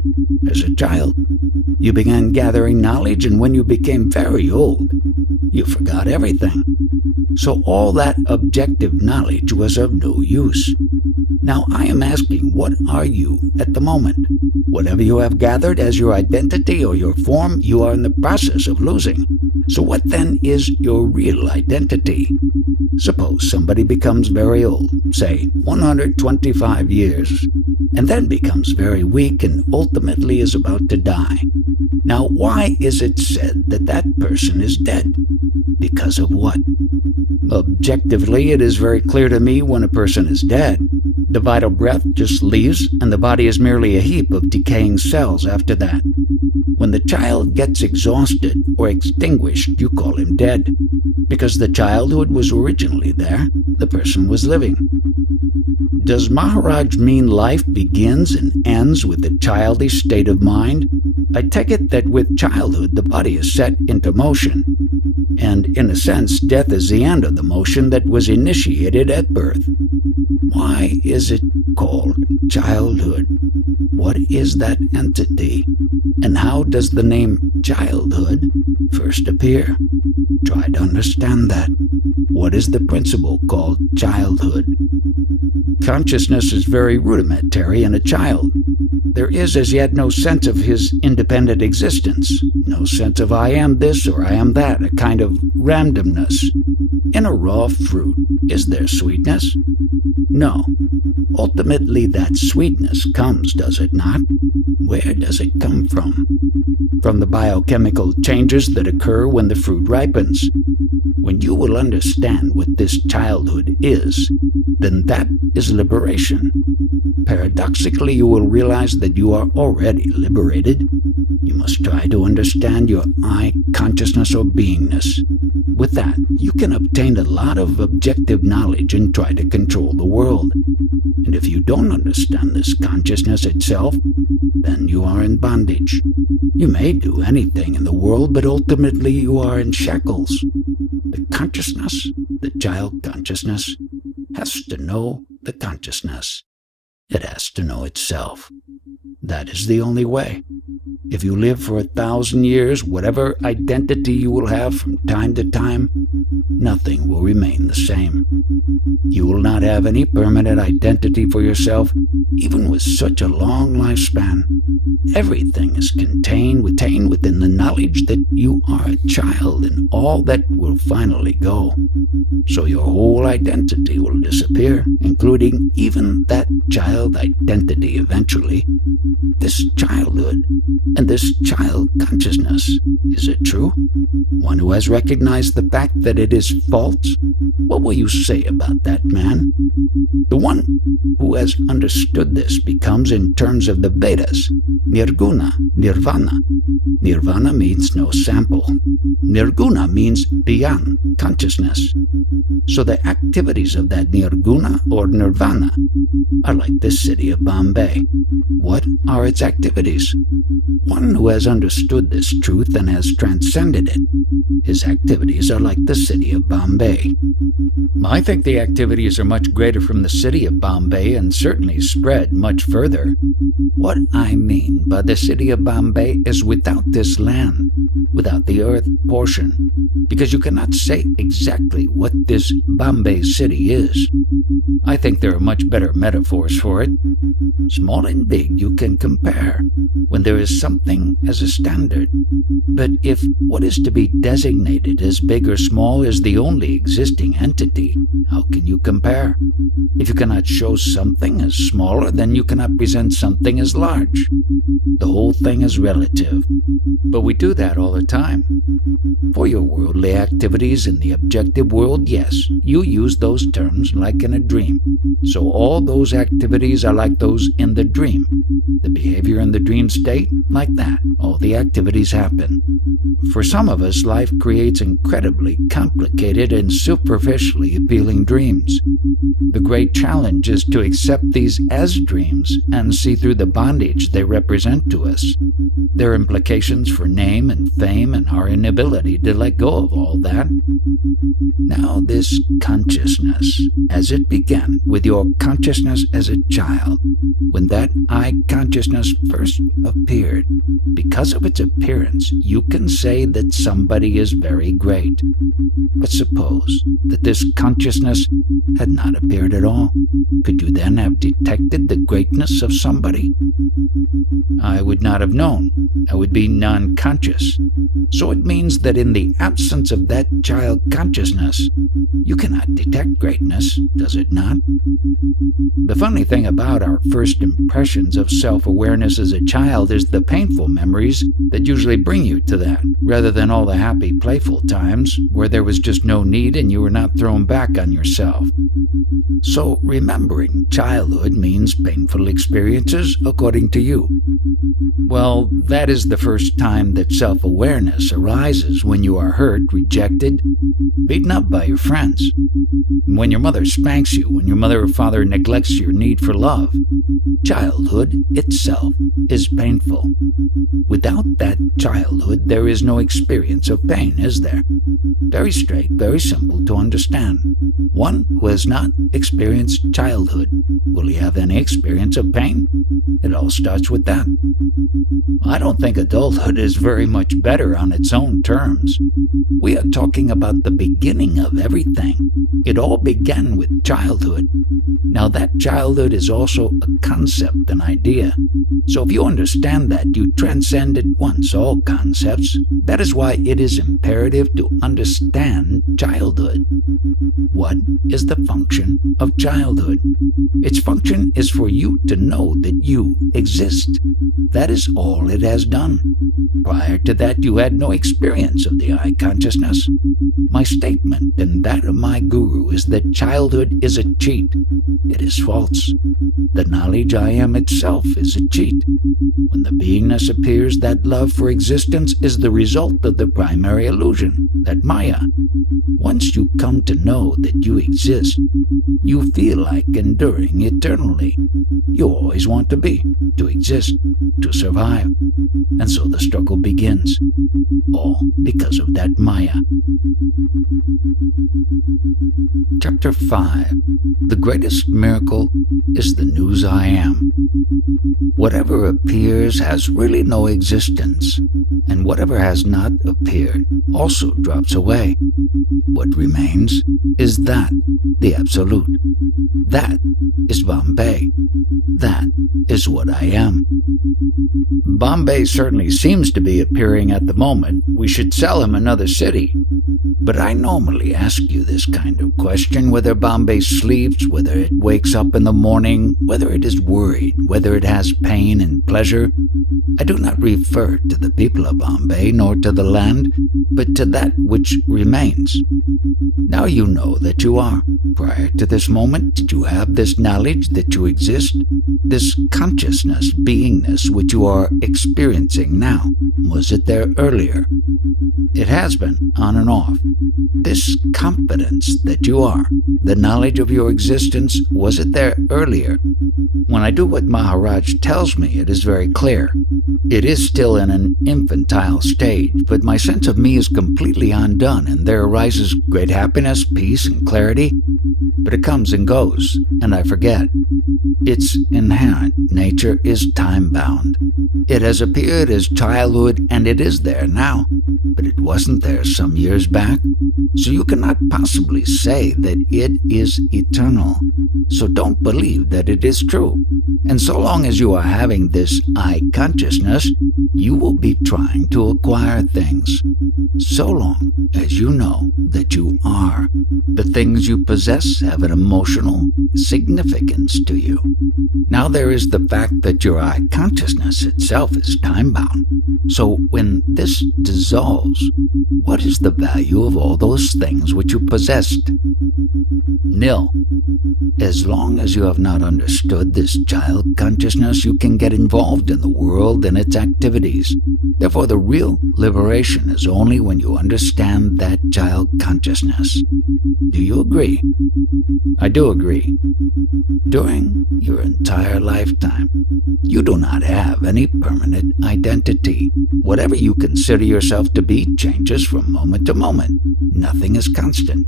as a child. You began gathering knowledge, and when you became very old, you forgot everything. So all that objective knowledge was of no use. Now I am asking, what are you at the moment? Whatever you have gathered as your identity or your form, you are in the process of losing. So what then is your real identity? Suppose somebody becomes very old, say 125 years, and then becomes very weak and ultimately is about to die. Now why is it said that that person is dead? Because of what? Objectively, it is very clear to me when a person is dead. The vital breath just leaves, and the body is merely a heap of decaying cells after that. When the child gets exhausted or extinguished, you call him dead. Because the childhood was originally there, the person was living. Does Maharaj mean life begins and ends with the childish state of mind? I take it that with childhood, the body is set into motion. And in a sense, death is the end of the motion that was initiated at birth. Why is it called childhood? what is that entity, and how does the name childhood first appear? Try to understand that. What is the principle called childhood? Consciousness is very rudimentary in a child. There is as yet no sense of his independent existence, no sense of I am this or I am that, a kind of randomness. In a raw fruit, is there sweetness? No. Ultimately, that sweetness comes, does it not? Where does it come from? From the biochemical changes that occur when the fruit ripens. When you will understand what this childhood is, then that is liberation. Paradoxically, you will realize that you are already liberated. You must try to understand your I consciousness or beingness. With that, you can obtain a lot of objective knowledge and try to control the world. And if you don't understand this consciousness itself, then you are in bondage. You may do anything in the world, but ultimately you are in shackles. The consciousness, the child consciousness, has to know the consciousness. It has to know itself. That is the only way. If you live for 1,000 years, whatever identity you will have from time to time, nothing will remain the same. You will not have any permanent identity for yourself, even with such a long lifespan. Everything is contained within the knowledge that you are a child, and all that will finally go. So your whole identity will disappear, including even that child identity eventually. This childhood and this child consciousness, is it true? One who has recognized the fact that it is false? What will you say about that man? The one who has understood this becomes, in terms of the Vedas, nirguna, nirvana. Nirvana means no sample. Nirguna means beyond consciousness. So the activities of that nirguna or nirvana are like the city of Bombay. What are its activities? One who has understood this truth and has transcended it, his activities are like the city of Bombay. I think the activities are much greater from the city of Bombay and certainly spread much further. What I mean by the city of Bombay is without this land, without the earth portion, because you cannot say exactly what this Bombay city is. I think there are much better metaphors for it. Small and big you can compare, when there is something as a standard. But if what is to be designated as big or small is the only existing entity, how can you compare? If you cannot show something as smaller, then you cannot present something as large. The whole thing is relative. But we do that all the time. For your worldly activities in the objective world, yes, you use those terms like in a dream. So all those activities are like those in the dream. The behavior in the dream state, like that, all the activities happen. For some of us, life creates incredibly complicated and superficially appealing dreams. The great challenge is to accept these as dreams and see through the bondage they represent to us. Their implications for name and fame and our inability to let go of all that. Now this consciousness, as it began with your consciousness as a child, when that I consciousness first appeared, because of its appearance, you can say that somebody is very great. But suppose that this consciousness had not appeared at all. Could you then have detected the greatness of somebody? I would not have known. I would be non-conscious. So it means that in the absence of that child consciousness, you cannot detect greatness, does it not? The funny thing about our first impressions of self-awareness as a child is the painful memories that usually bring you to that, rather than all the happy, playful times where there was just no need and you were not thrown back on yourself. So remembering childhood means painful experiences, according to you. Well, that is the first time that self-awareness arises, when you are hurt, rejected, beaten up by your friends. When your mother spanks you, when your mother or father neglects your need for for love. Childhood itself is painful. Without that childhood, there is no experience of pain, is there? Very straight, very simple to understand. One who has not experienced childhood, will he have any experience of pain? It all starts with that. I don't think adulthood is very much better on its own terms. We are talking about the beginning of everything. It all began with childhood. Now that childhood is also a concept, an idea. So if you understand that, you transcend at once all concepts. That is why it is imperative to understand childhood. What is the function of childhood? Its function is for you to know that you exist. That is all it has done. Prior to that, you had no experience of the I consciousness. My statement and that of my guru is that childhood is a cheat. It is false. The knowledge I am itself is a cheat. When the beingness appears, that love for existence is the result of the primary illusion, that Maya. Once you come to know that you exist, you feel like enduring eternally. You always want to be, to exist, to survive. And so the struggle begins, all because of that Maya. Chapter 5. The greatest miracle is the news I am. Whatever appears has really no existence, and whatever has not appeared also drops away. What remains is that, the Absolute. That is Bombay. That is what I am. Bombay certainly seems to be appearing at the moment. We should sell him another city. But I normally ask you this kind of question, whether Bombay sleeps, whether it wakes up in the morning, whether it is worried, whether it has pain and pleasure. I do not refer to the people of Bombay, nor to the land, but to that which remains. Now you know that you are. Prior to this moment, did you have this knowledge that you exist? This consciousness, beingness, which you are experiencing now, was it there earlier? It has been, on and off. This confidence that you are, the knowledge of your existence, was it there earlier? When I do what Maharaj tells me, it is very clear. It is still in an infantile stage, but my sense of me is completely undone, and there arises great happiness, peace, and clarity. But it comes and goes, and I forget. Its inherent nature is time-bound. It has appeared as childhood, and it is there now, but it wasn't there some years back. So you cannot possibly say that it is eternal. So don't believe that it is true. And so long as you are having this I consciousness, you will be trying to acquire things. So long as you know that you are, the things you possess have an emotional significance to you. Now there is the fact that your I consciousness itself is time-bound. So when this dissolves, what is the value of all those things which you possessed? Nil. As long as you have not understood this child consciousness, you can get involved in the world and its activities. Therefore, the real liberation is only when you understand that child consciousness. Do you agree? I do agree. During your entire lifetime, you do not have any permanent identity. Whatever you consider yourself to be changes from moment to moment. Nothing is constant.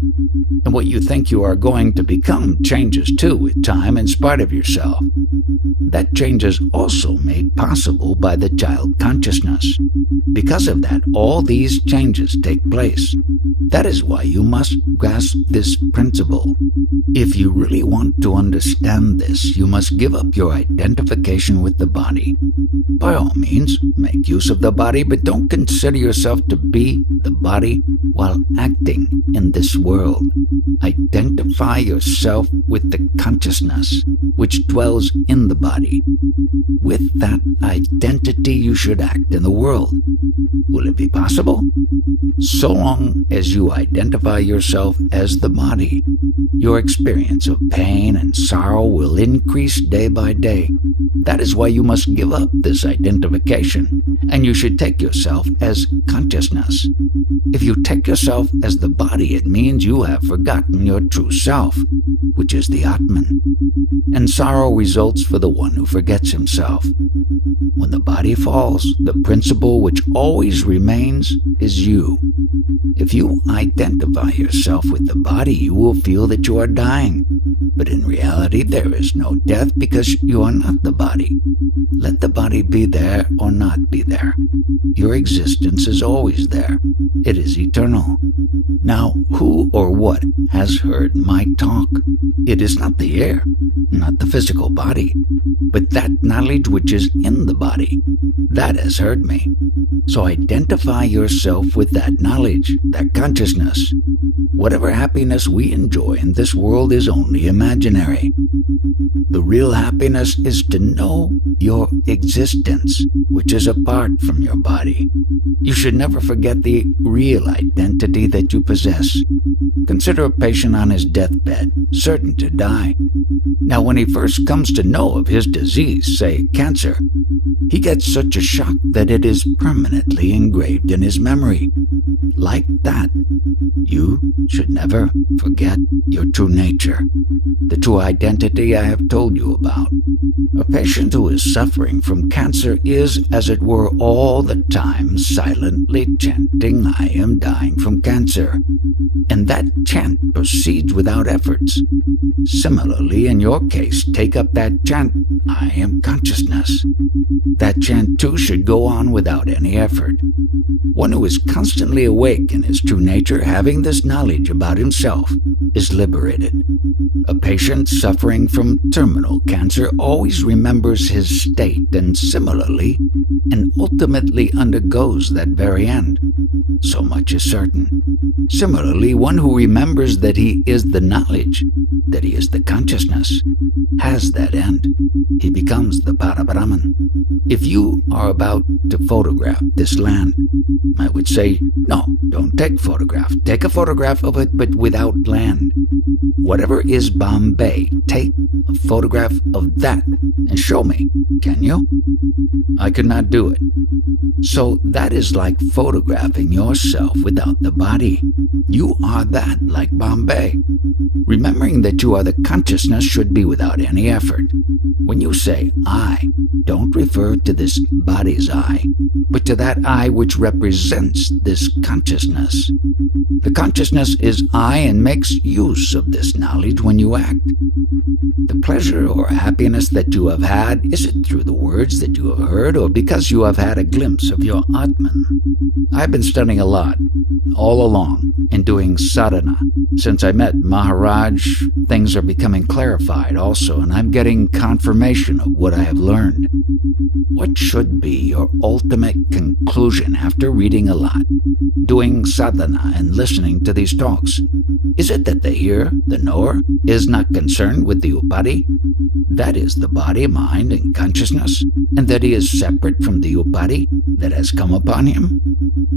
And what you think you are going to become changes too with time in spite of yourself. That change is also made possible by the child consciousness. Because of that, all these changes take place. That is why you must grasp this principle. If you really want to understand this, you must give up your identification with the body. By all means, make use of the body, but don't consider yourself to be the body while acting in this world. Identify yourself with the consciousness which dwells in the body. With that identity, you should act in the world. Will it be possible? So long as you identify yourself as the body, your experience of pain and sorrow will increase day by day. That is why you must give up this identification, and you should take yourself as consciousness. If you take yourself as the body, it means you have forgotten your true self, which is the Atman. and sorrow results for the one who forgets himself. When the body falls, the principle which always remains is you. If you identify yourself with the body, you will feel that you are dying. But in reality, there is no death because you are not the body. Let the body be there or not be there. Your existence is always there. It is eternal. Now, who or what has heard my talk? It is not the air, not the physical body, but that knowledge which is in the body. That has heard me. So identify yourself with that knowledge, that consciousness. Whatever happiness we enjoy in this world is only imaginary. The real happiness is to know your existence, which is apart from your body. You should never forget the real identity that you possess. Consider a patient on his deathbed, certain to die. Now, when he first comes to know of his disease, say cancer, he gets such a shock that it is permanently engraved in his memory. Like that, you should never forget your true nature, the true identity I have told you about. A patient who is suffering from cancer is, as it were, all the time silently chanting, "I am dying from cancer." And that chant proceeds without efforts. Similarly, in your case, take up that chant, "I am consciousness." That chant too should go on without any effort. One who is constantly awake in his true nature, having this knowledge about himself, is liberated. A patient suffering from terminal cancer always remembers his state and similarly and ultimately undergoes that very end. So much is certain. Similarly, one who remembers that he is the knowledge, that he is the consciousness, has that end. He becomes the Parabrahman. If you are about to photograph this land, I would say, no, don't take a photograph. Take a photograph of it, but without land. Whatever is Bombay, take a photograph of that and show me, can you? I could not do it. So that is like photographing yourself without the body. You are that, like Bombay. Remembering that you are the consciousness should be without any effort. When you say I, don't refer to this body's I, but to that I which represents this consciousness. The consciousness is I and makes use of this knowledge when you act. The pleasure or happiness that you have had, is it through the words that you have heard or because you have had a glimpse of your Atman? I've been studying a lot, all along, and doing sadhana. Since I met Maharaj, things are becoming clarified also, and I'm getting confirmation of what I have learned. What should be your ultimate conclusion after reading a lot, doing sadhana and listening to these talks? Is it that the hearer, the knower, is not concerned with the upadi? That is the body, mind, and consciousness, and that he is separate from the upadi that has come upon him?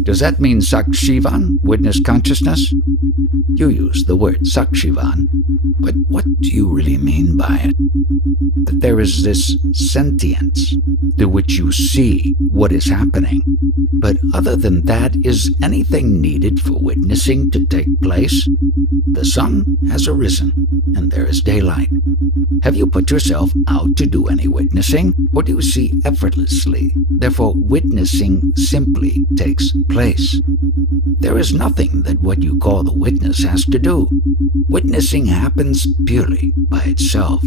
Does that mean Sakshivan, witness consciousness? You use the word Sakshivan, but what do you really mean by it? That there is this sentience through which you see what is happening. But other than that, is anything needed for witnessing to take place? The sun has arisen, and there is daylight. Have you put yourself out to do any witnessing, or do you see effortlessly? Therefore, witnessing simply takes place. There is nothing that what you call the witness has to do. Witnessing happens purely by itself.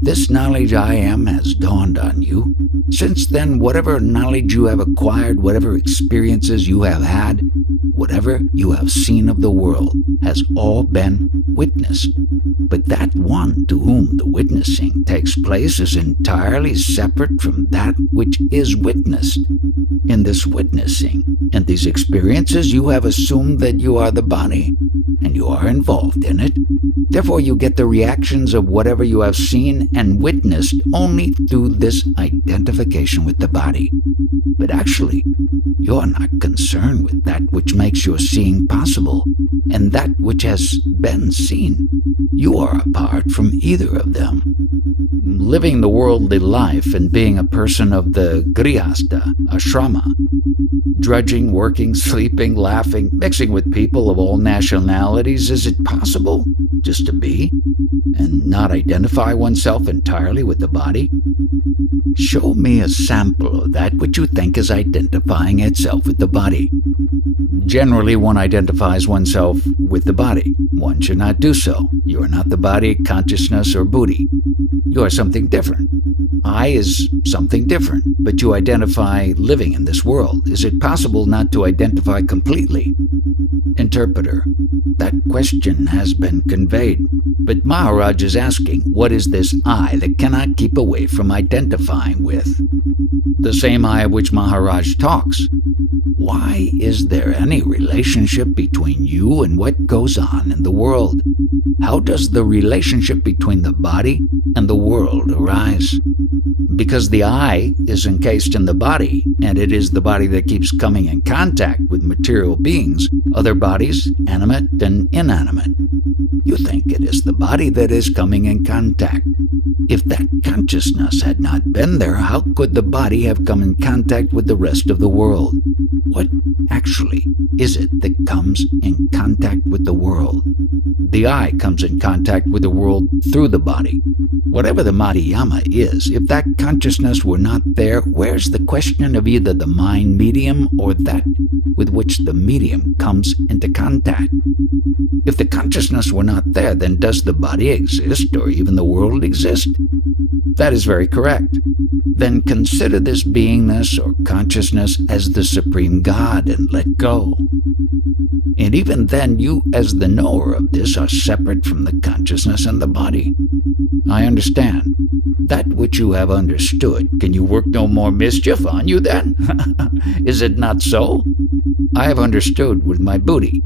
This knowledge I am has dawned on you. Since then, whatever knowledge you have acquired, whatever experiences you have had, whatever you have seen of the world, has all been witnessed. But that one to whom the witnessing takes place is entirely separate from that which is witnessed. In this witnessing and these experiences, you have assumed that you are the body, and you are involved in it. Therefore, you get the reactions of whatever you have seen and witnessed only through this identification with the body. But actually, you are not concerned with that which makes your seeing possible, and that which has been seen. You are apart from either of them. Living the worldly life and being a person of the grihastha, ashrama, drudging, working, sleeping, laughing, mixing with people of all nationalities, is it possible? just to be, and not identify oneself entirely with the body? Show me a sample of that which you think is identifying itself with the body. Generally, one identifies oneself with the body. One should not do so. You are not the body, consciousness, or buddhi. You are something different. I is something different, but you identify living in this world. Is it possible not to identify completely? Interpreter: that question has been conveyed, but Maharaj is asking, what is this I that cannot keep away from identifying with? The same I of which Maharaj talks. Why is there any relationship between you and what goes on in the world? How does the relationship between the body and the world arise? Because the I is encased in the body, and it is the body that keeps coming in contact with material beings, other bodies, animate and inanimate. You think it is the body that is coming in contact. If that consciousness had not been there, how could the body have come in contact with the rest of the world? What actually is it that comes in contact with the world? The I comes in contact with the world through the body. Whatever the Madhyama is, if that consciousness were not there, where's the question of either the mind medium or that with which the medium comes into contact? If the consciousness were not there, then does the body exist or even the world exist? That is very correct. Then consider this beingness or consciousness as the supreme God and let go. And even then, you as the knower of this are separate from the consciousness and the body. I understand. That which you have understood, can you work no more mischief on you then? Is it not so? I have understood with my buddhi,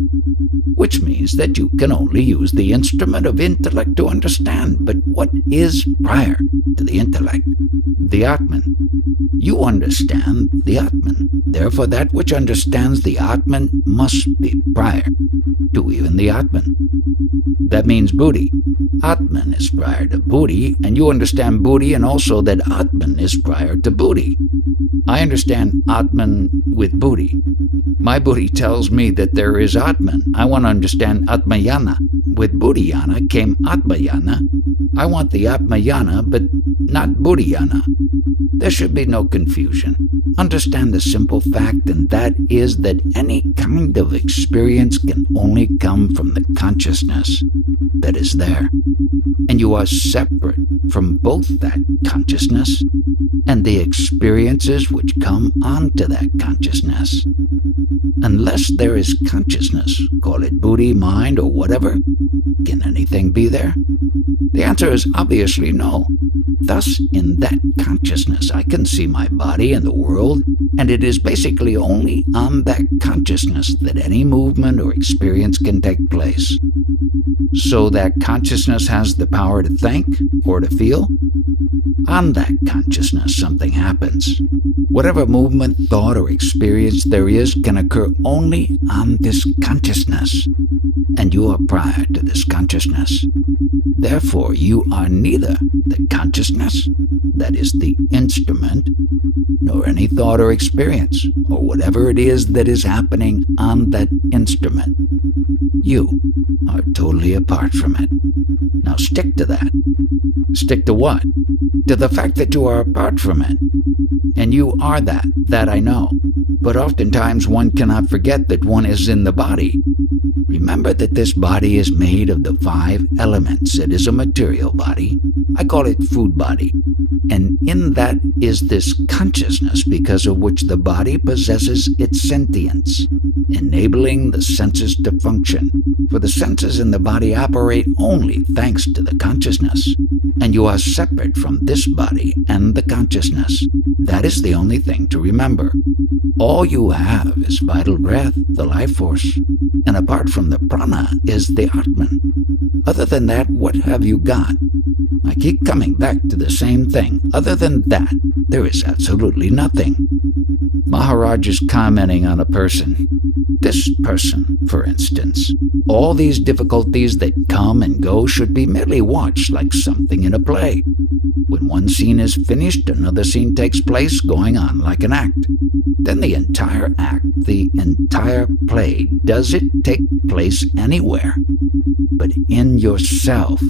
which means that you can only use the instrument of intellect to understand. But what is prior to the intellect? The Atman. You understand the Atman. Therefore, that which understands the Atman must be prior to even the Atman. That means buddhi. Atman is prior to buddhi, and you understand buddhi and also that Atman is prior to buddhi. I understand Atman with buddhi. My buddhi tells me that there is Atman. I want to understand Atmayana. With buddhiyana came Atmayana. I want the Atmayana, but not buddhiyana. There should be no confusion. Understand the simple fact, and that is that any kind of experience can only come from the consciousness that is there. And you are separate from both that consciousness and the experiences which come onto that consciousness. Unless there is consciousness, call it buddhi, mind, or whatever, can anything be there? The answer is obviously no. Thus, in that consciousness, I can see my body and the world, and it is basically only on that consciousness that any movement or experience can take place. So that consciousness has the power to think or to feel? On that consciousness, something happens. Whatever movement, thought, or experience there is can occur only on this consciousness, and you are prior to this consciousness. Therefore, you are neither the consciousness, that is the instrument, nor any thought or experience, or whatever it is that is happening on that instrument. You are totally apart from it. Now stick to that. Stick to what? To the fact that you are apart from it. And you are that I know. But oftentimes one cannot forget that one is in the body. Remember that this body is made of the 5 elements. It is a material body. I call it food body. And in that is this consciousness because of which the body possesses its sentience, enabling the senses to function. For the senses in the body operate only thanks to the consciousness. And you are separate from this body and the consciousness. That is the only thing to remember. All you have is vital breath, the life force. And apart from the prana is the Atman. Other than that, what have you got? I keep coming back to the same thing. Other than that, there is absolutely nothing. Maharaj is commenting on a person. This person, for instance. All these difficulties that come and go should be merely watched like something in a play. When one scene is finished, another scene takes place, going on like an act. Then the entire act, the entire play, does it take place anywhere but in yourself?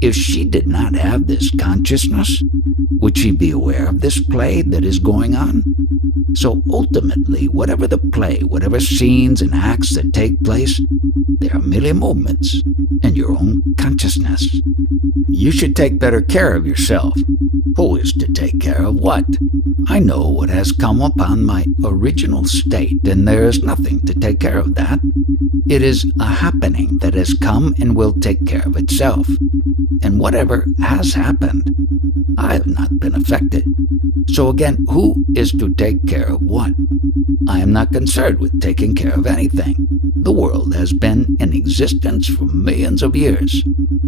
If she did not have this consciousness, would she be aware of this play that is going on? So ultimately, whatever the play, whatever scenes and acts that take place, they are merely movements in your own consciousness. You should take better care of yourself. Who is to take care of what? I know what has come upon my original state, and there is nothing to take care of that. It is a happening that has come and will take care of itself. And whatever has happened, I have not been affected. So again, who is to take care of what? I am not concerned with taking care of anything. The world has been in existence for millions of years.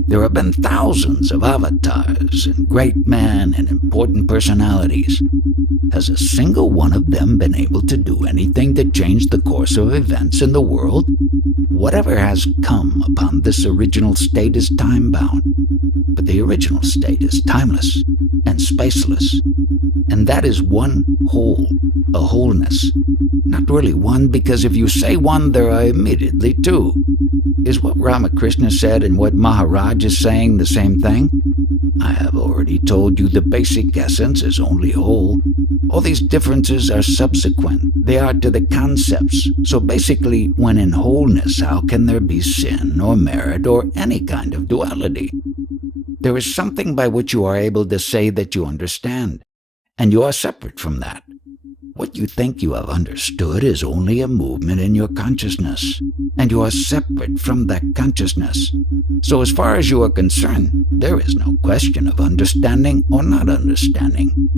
There have been thousands of avatars and great men and important personalities. Has a single one of them been able to do anything to change the course of events in the world? Whatever has come upon this original state is time-bound, but the original state is timeless and spaceless, and that is one whole, a wholeness. Not really one, because if you say one, there are immediately two. Is what Ramakrishna said and what Maharaj is saying the same thing? I have already told you the basic essence is only whole. All these differences are subsequent. They are to the concepts. So basically, when in wholeness, how can there be sin or merit or any kind of duality? There is something by which you are able to say that you understand, and you are separate from that. What you think you have understood is only a movement in your consciousness, and you are separate from that consciousness. So as far as you are concerned, there is no question of understanding or not understanding.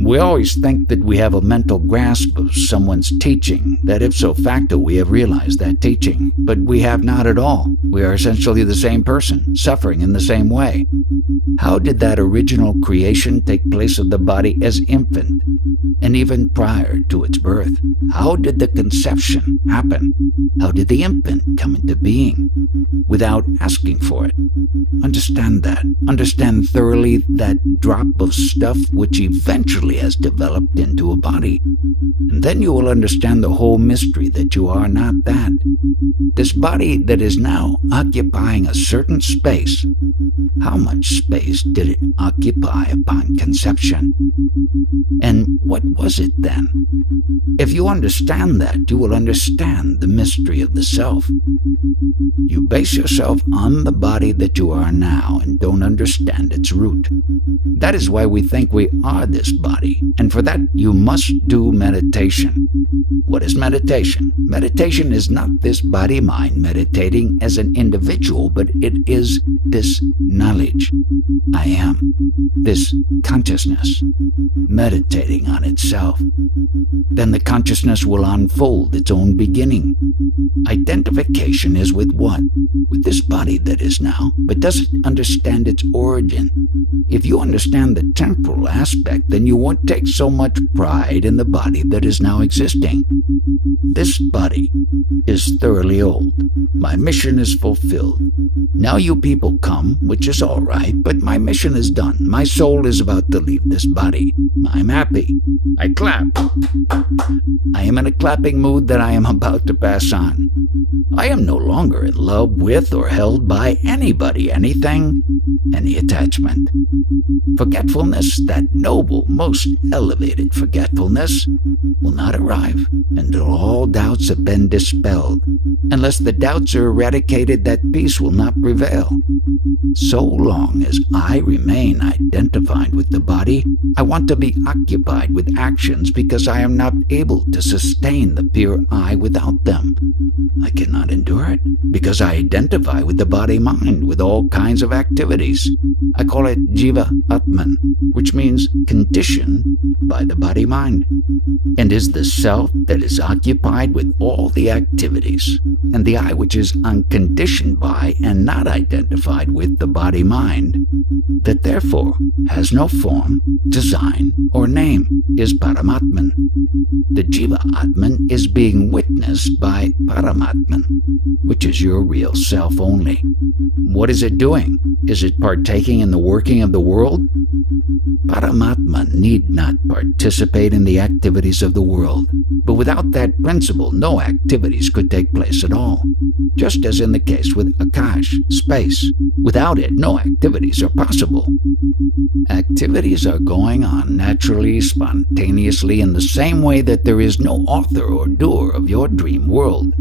We always think that we have a mental grasp of someone's teaching, that ipso facto we have realized that teaching, but we have not at all. We are essentially the same person, suffering in the same way. How did that original creation take place of the body as infant, and even prior to its birth? How did the conception happen? How did the infant come into being without asking for it? Understand that. Understand thoroughly that drop of stuff which eventually has developed into a body. And then you will understand the whole mystery that you are not that. This body that is now occupying a certain space, how much space did it occupy upon conception? And what was it then? If you understand that, you will understand the mystery of the self. You base yourself on the body that you are now and don't understand its root. That is why we think we are this body, and for that you must do meditation. What is meditation? Meditation is not this body-mind meditating as an individual, but it is this knowledge. I am. This consciousness meditating on itself. Then the consciousness will unfold its own beginning. Identification is with what? With this body that is now, but doesn't understand its origin. If you understand the temporal aspect, then you won't take so much pride in the body that is now existing. This body is thoroughly old. My mission is fulfilled. Now you people come, which is all right, but my mission is done. My soul is about to leave this body. I'm happy. I clap. I am in a clapping mood that I am about to pass on. I am no longer in love with or held by anybody, anything, any attachment. Forgetfulness, that noble, most elevated forgetfulness, will not arrive until all doubts have been dispelled. Unless the doubts are eradicated, that peace will not prevail. So long as I remain identified with the body, I want to be occupied with actions because I am not able to sustain the pure I without them. I cannot endure it because I identify with the body-mind with all kinds of activities. I call it Jiva Atman, which means conditioned by the body-mind, and is the self that is occupied with all the activities, and the I which is unconditioned by and not identified with the body-mind, that therefore has no form, design, or name, is Paramatman. Atman. The Jiva Atman is being witnessed by Paramatman, which is your real self only. What is it doing? Is it partaking in the working of the world? Paramatman need not participate in the activities of the world, but without that principle, no activities could take place at all. Just as in the case with Akash, space. Without it, no activities are possible. Activities are going on naturally, spontaneously, in the same way that there is no author or doer of your dream world.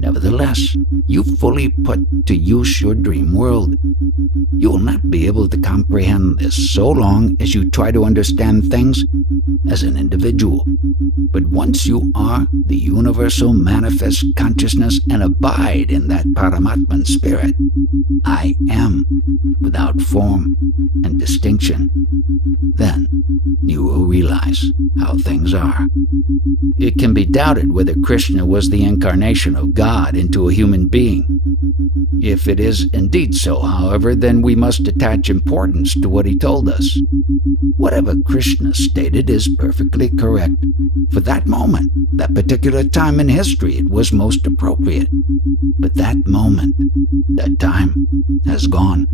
Nevertheless, you fully put to use your dream world. You will not be able to comprehend this so long as you try to understand things as an individual. But once you are the universal manifest consciousness and abide in that Paramatman spirit, I am, without form and distinction, then you will realize how things are. It can be doubted whether Krishna was the incarnation of God into a human being. If it is indeed so, however, then we must attach importance to what he told us. Whatever Krishna stated is perfectly correct. For that moment, that particular time in history, it was most appropriate. But that moment, that time, has gone.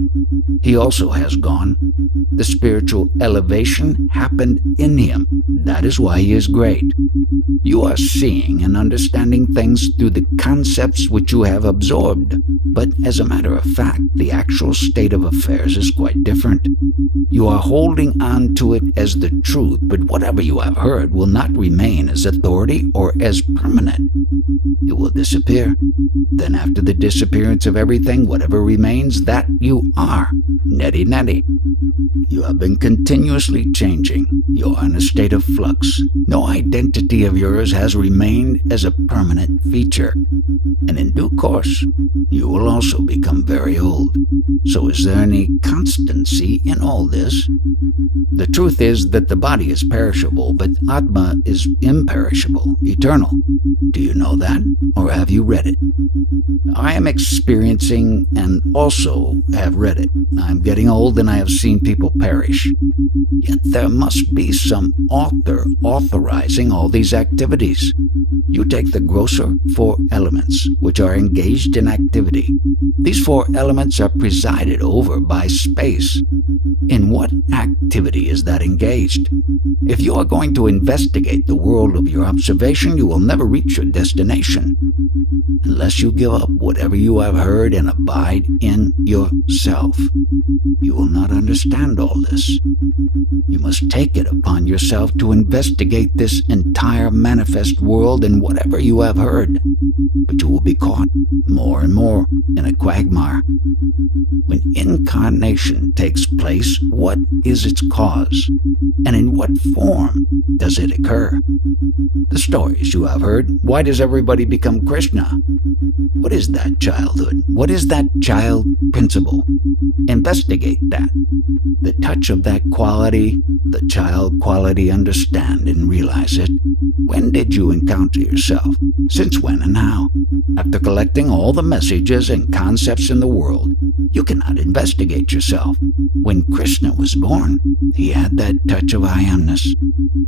He also has gone. The spiritual elevation happened in him. That is why he is great. You are seeing and understanding things through the concepts which you have absorbed. But as a matter of fact, the actual state of affairs is quite different. You are holding on to it as the truth, but whatever you have heard will not remain as authority or as permanent. It will disappear. Then after the disappearance of everything, whatever remains, that you are. Neti neti. You have been continuously changing. You are in a state of flux. No identity of yours has remained as a permanent feature. And in due course, you will also become very old. So is there any constancy in all this? The truth is that the body is perishable, but Atma is imperishable, eternal. Do you know that, or have you read it? I am experiencing and also have read it. I am getting old and I have seen people perish. Yet there must be some author authorizing all these activities. You take the grosser 4 elements, which are engaged in activity. These 4 elements are presided over by space. In what activity is that engaged? If you are going to investigate the world of your observation, you will never reach your destination unless you give up whatever you have heard and abide in yourself. You will not understand all this. You must take it upon yourself to investigate this entire manifest world and whatever you have heard, but you will be caught more and more in a quagmire. When incarnation takes place, what is its cause, and in what form does it occur? The stories you have heard. Why does everybody become Krishna? What is that childhood? What is that child principle? Investigate that. The touch of that quality, the child quality, understand and realize it. When did you encounter yourself? Since when and how? After collecting all the messages and concepts in the world, you cannot investigate yourself. When Krishna was born, he had that touch of I amness.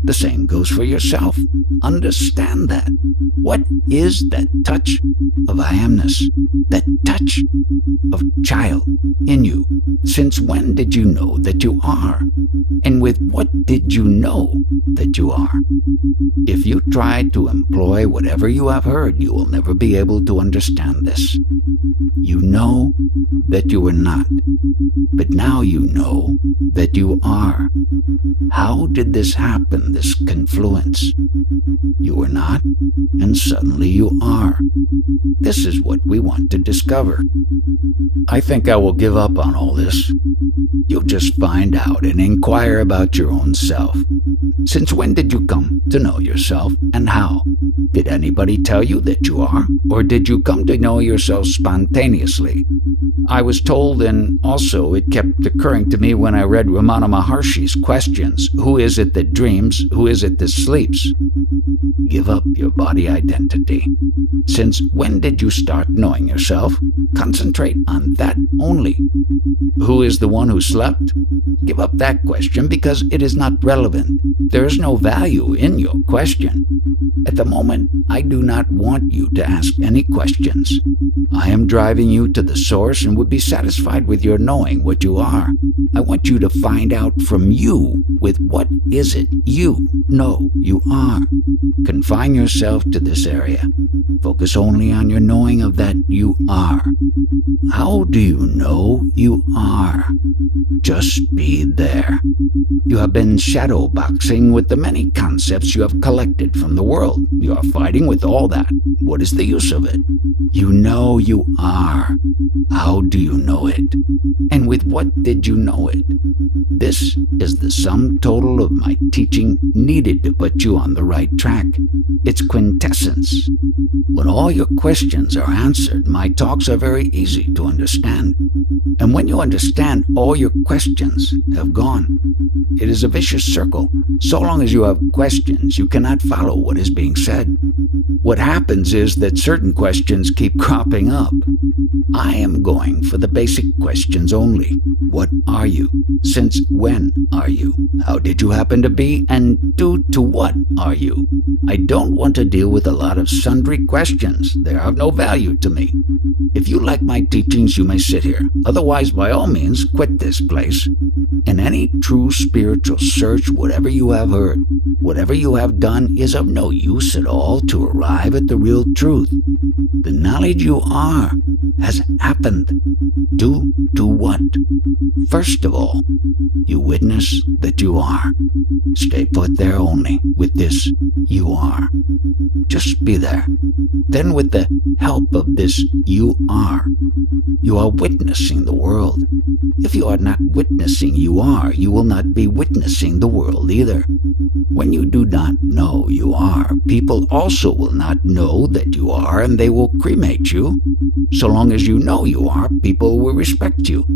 The same goes for yourself. Understand that. What is that touch of I amness? That touch of child in you? Since when did you know that you are? And with what did you know that you are? If you try to employ whatever you have heard, you will never be able to understand this. You know that you were not, but now you know that you are. How did this happen, this confluence? You were not, and suddenly you are. This is what we want to discover. I think I will give up on all this. You'll just find out and inquire about your own self. Since when did you come to know yourself, and how? Did anybody tell you that you are, or did you come to know yourself spontaneously? I was told, and also it kept occurring to me when I read Ramana Maharshi's questions. Who is it that dreams? Who is it that sleeps? give up your body identity. Since when did you start knowing yourself? Concentrate on that only. Who is the one who slept? Give up that question because it is not relevant. There is no value in your question. At the moment, I do not want you to ask any questions. I am driving you to the source and would be satisfied with your knowing what you are. I want you to find out from you with what is it you know you are. Confine yourself to this area. Focus only on your knowing of that you are. How do you know you are? Just be there. You have been shadow boxing with the many concepts you have collected from the world. You are fighting with all that. What is the use of it? You know you are. How do you know it? And with what did you know it? This is the sum total of my teaching needed to put you on the right track. It's quintessence. When all your questions are answered, my talks are very easy to understand. And when you understand, all your questions have gone. It is a vicious circle. So long as you have questions, you cannot follow what is being said. What happens is that certain questions keep cropping up. I am going for the basic questions only. What are you? Since when are you? How did you happen to be? And due to what are you? I don't want to deal with a lot of sundry questions. They are of no value to me. If you like my teachings, you may sit here. Otherwise, by all means, quit this place. In any true spiritual search, whatever you have heard, whatever you have done is of no use at all to arrive at the real truth. The knowledge you are has happened. Due to what? First of all, you witness that you are. Stay put there only with this you are. Just be there. Then with the help of this you are witnessing the world. If you are not witnessing you are, you will not be witnessing the world either. When you do not know you are, people also will not know that you are, and they will cremate you. So long as you know you are, people will respect you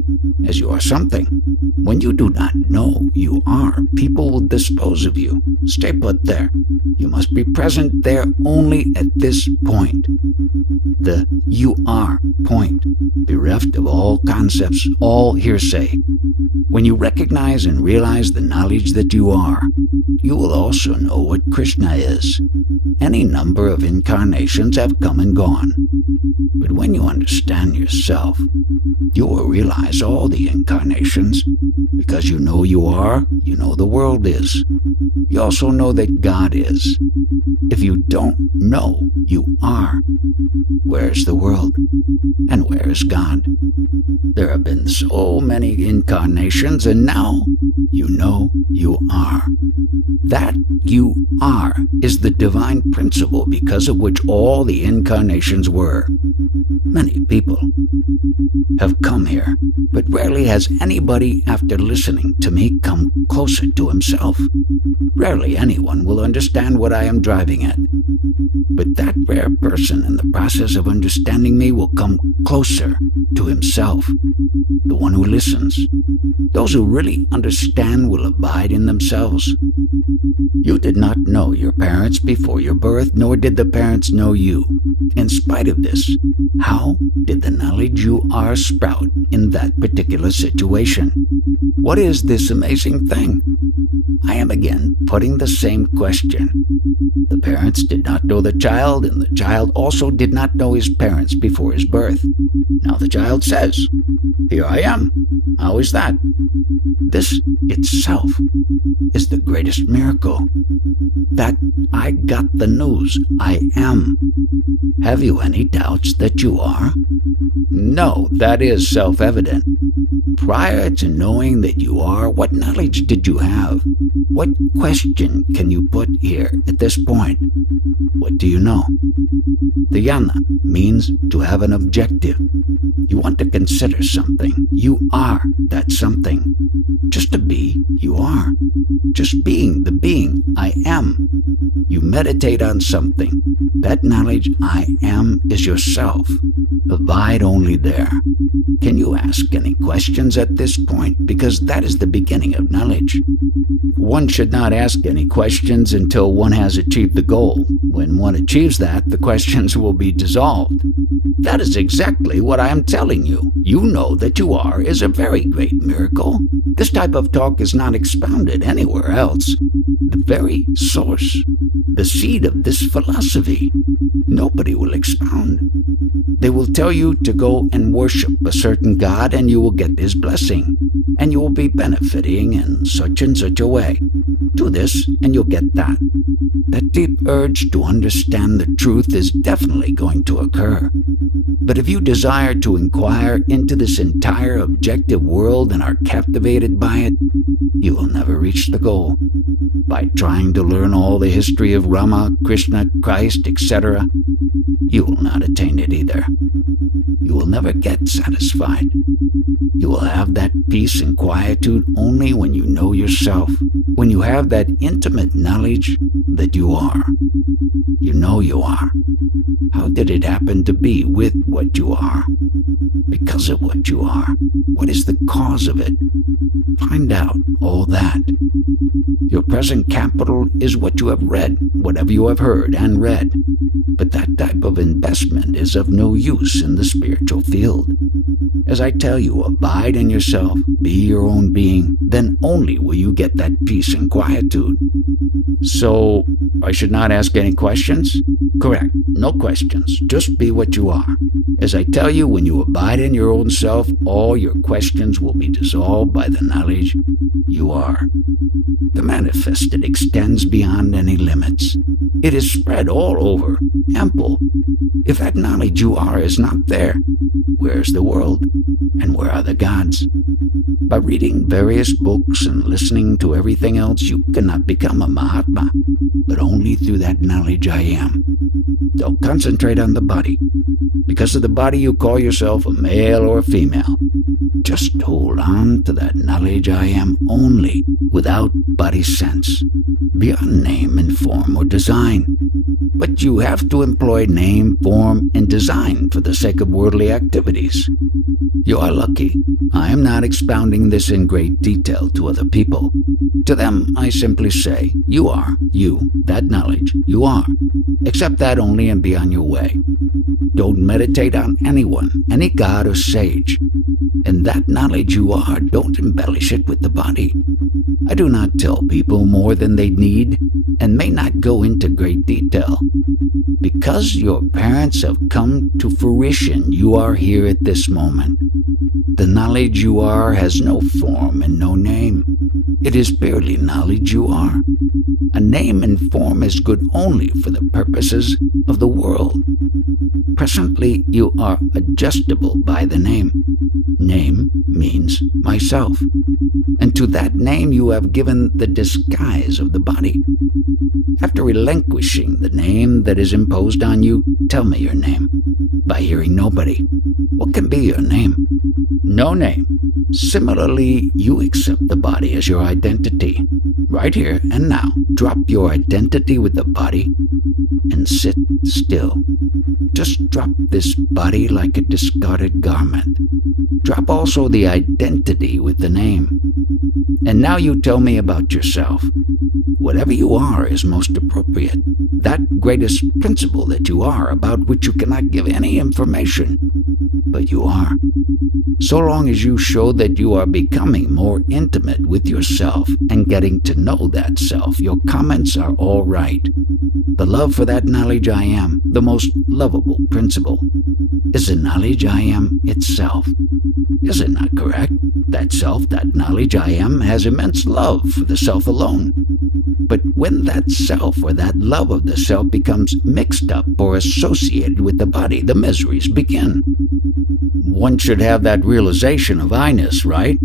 as you are something. When you do not know you are, people will dispose of you. Stay put there. You must be present there only at this point. The you are point, bereft of all concepts, all hearsay. When you recognize and realize the knowledge that you are, you will also know what Krishna is. Any number of incarnations have come and gone. But when you understand yourself, you will realize all the incarnations. Because you know you are, you know the world is. You also know that God is. If you don't know you are, where is the world? And where is God? There have been so many incarnations, and now you know you are. That you are is the divine principle because of which all the incarnations were. Many people have come here, but rarely has anybody, after listening to me, come closer to himself. Rarely anyone will understand what I am driving at. But that rare person in the process of understanding me will come closer to himself, the one who listens. Those who really understand will abide in themselves. You did not know your parents before your birth, nor did the parents know you. In spite of this, how did the knowledge you are sprout in that particular situation? What is this amazing thing? I am again putting the same question. The parents did not know the child, and the child also did not know his parents before his birth. Now the child says, "Here I am. How is that?" This itself is the greatest miracle. That I got the news. I am. Have you any doubts that you are? No, that is self-evident. Prior to knowing that you are, what knowledge did you have? What question can you put here at this point? What do you know? The yana means to have an objective. You want to consider something. You are that something. Just to be, you are. Just being the being, I am. You meditate on something. That knowledge, I am, is yourself. Abide only there. Can you ask any questions at this point? Because that is the beginning of knowledge. one should not ask any questions until one has achieved the goal. When one achieves that, the questions will be dissolved. That is exactly what I am telling you. You know that you are is a very great miracle. This type of talk is not expounded anywhere else. The very source, the seed of this philosophy, nobody will expound. They will tell you to go and worship a certain god and you will get his blessing, and you will be benefiting in such and such a way. Do this and you'll get that. That deep urge to understand the truth is definitely going to occur. But if you desire to inquire into this entire objective world and are captivated by it, you will never reach the goal. By trying to learn all the history of Rama, Krishna, Christ, etc., you will not attain it either. You will never get satisfied. You will have that peace and quietude only when you know yourself, when you have that intimate knowledge that you are. You know you are. How did it happen to be with what you are? Because of what you are. What is the cause of it? Find out all that. Your present capital is what you have read, whatever you have heard and read. But that type of investment is of no use in the spiritual field. As I tell you, abide in yourself, be your own being, then only will you get that peace and quietude. So, I should not ask any questions? Correct, no questions, just be what you are. As I tell you, when you abide in your own self, all your questions will be dissolved by the knowledge you are. The manifested extends beyond any limits. It is spread all over, ample. If that knowledge you are is not there, where is the world? And where are the gods? By reading various books and listening to everything else, you cannot become a Mahatma, but only through that knowledge I am. Don't concentrate on the body. Because of the body you call yourself a male or a female. Just hold on to that knowledge I am only, without body sense, beyond name and form or design. But you have to employ name, form, and design for the sake of worldly activities. You are lucky. I am not expounding this in great detail to other people. To them, I simply say, you are, you, that knowledge, you are. Accept that only and be on your way. Don't meditate on anyone, any god or sage. And that knowledge you are, don't embellish it with the body. I do not tell people more than they need, and may not go into great detail. Because your parents have come to fruition, you are here at this moment. The knowledge you are has no form and no name. It is purely knowledge you are. A name and form is good only for the purposes of the world. Presently, you are adjustable by the name. Name means myself. And to that name you have given the disguise of the body. After relinquishing the name that is imposed on you, tell me your name. By hearing nobody, what can be your name? No name. Similarly, you accept the body as your identity. Right here and now, drop your identity with the body and sit still. Just drop this body like a discarded garment. Drop also the identity with the name. And now you tell me about yourself. Whatever you are is most appropriate. That greatest principle that you are, about which you cannot give any information. But you are. So long as you show that you are becoming more intimate with yourself and getting to know that self, your comments are all right. The love for that knowledge I am, the most lovable principle, is the knowledge I am itself. Is it not correct? That self, that knowledge I am, has immense love for the self alone. But when that self or that love of the self becomes mixed up or associated with the body, the miseries begin. One should have that realization of I-ness, right?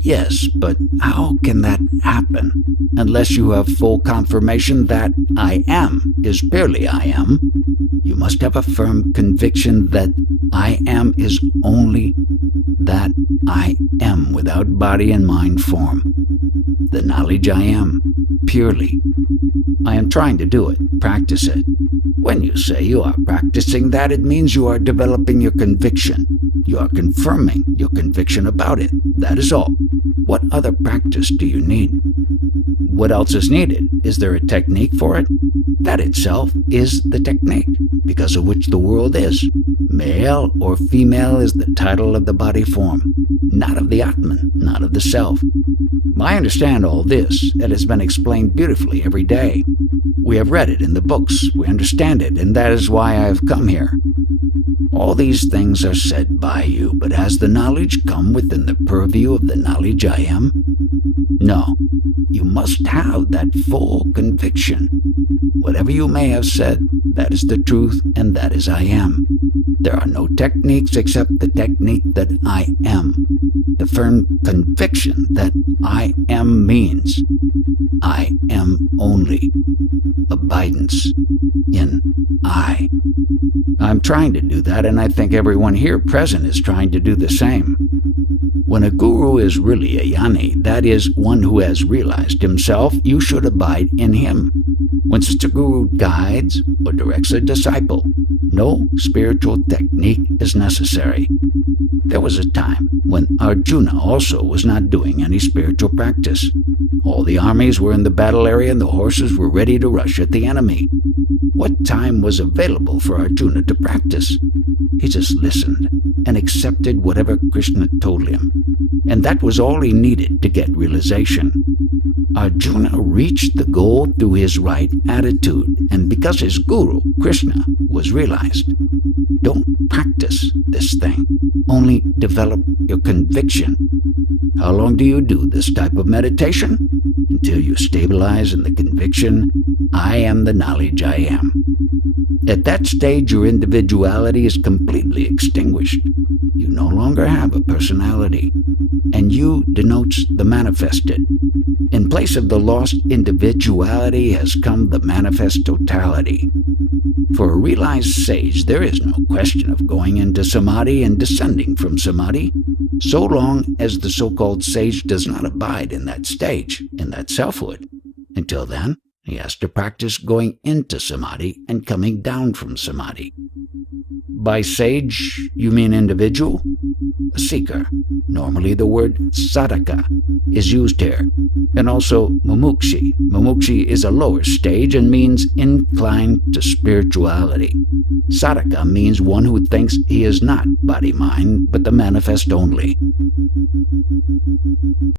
Yes, but how can that happen unless you have full confirmation that I am is purely I am? You must have a firm conviction that I am is only that I am without body and mind form. The knowledge I am, purely. I am trying to do it, practice it. When you say you are practicing that, it means you are developing your conviction. You are confirming your conviction about it. That is all. What other practice do you need? What else is needed? Is there a technique for it? That itself is the technique, because of which the world is. Male or female is the title of the body form, not of the Atman, not of the self. I understand all this. It has been explained beautifully every day. We have read it in the books. We understand it, and that is why I have come here. All these things are said by you, but has the knowledge come within the purview of the knowledge I am? No. You must have that full conviction. Whatever you may have said, that is the truth, and that is I am. There are no techniques except the technique that I am. The firm conviction that I am means I am only. Abidance in I. I'm trying to do that, and I think everyone here present is trying to do the same. When a guru is really a jnani, that is, one who has realized himself, you should abide in him. When such a guru guides or directs a disciple, no spiritual technique is necessary. There was a time when Arjuna also was not doing any spiritual practice. All the armies were in the battle area and the horses were ready to rush at the enemy. What time was available for Arjuna to practice? He just listened and accepted whatever Krishna told him, and that was all he needed to get realization. Arjuna reached the goal through his right attitude, and because his guru, Krishna, was realized. Don't practice this thing. Only develop your conviction. How long do you do this type of meditation? Until you stabilize in the conviction, I am the knowledge I am. At that stage, your individuality is completely extinguished. You no longer have a personality, and you denotes the manifested. In place of the lost individuality has come the manifest totality. For a realized sage, there is no question of going into samadhi and descending from samadhi, so long as the so-called sage does not abide in that stage, in that selfhood. Until then, he has to practice going into samadhi and coming down from samadhi. By sage, you mean individual? A seeker. Normally the word sadhaka is used here, and also mumukshi. Mumukshi is a lower stage and means inclined to spirituality. Sadhaka means one who thinks he is not body-mind, but the manifest only.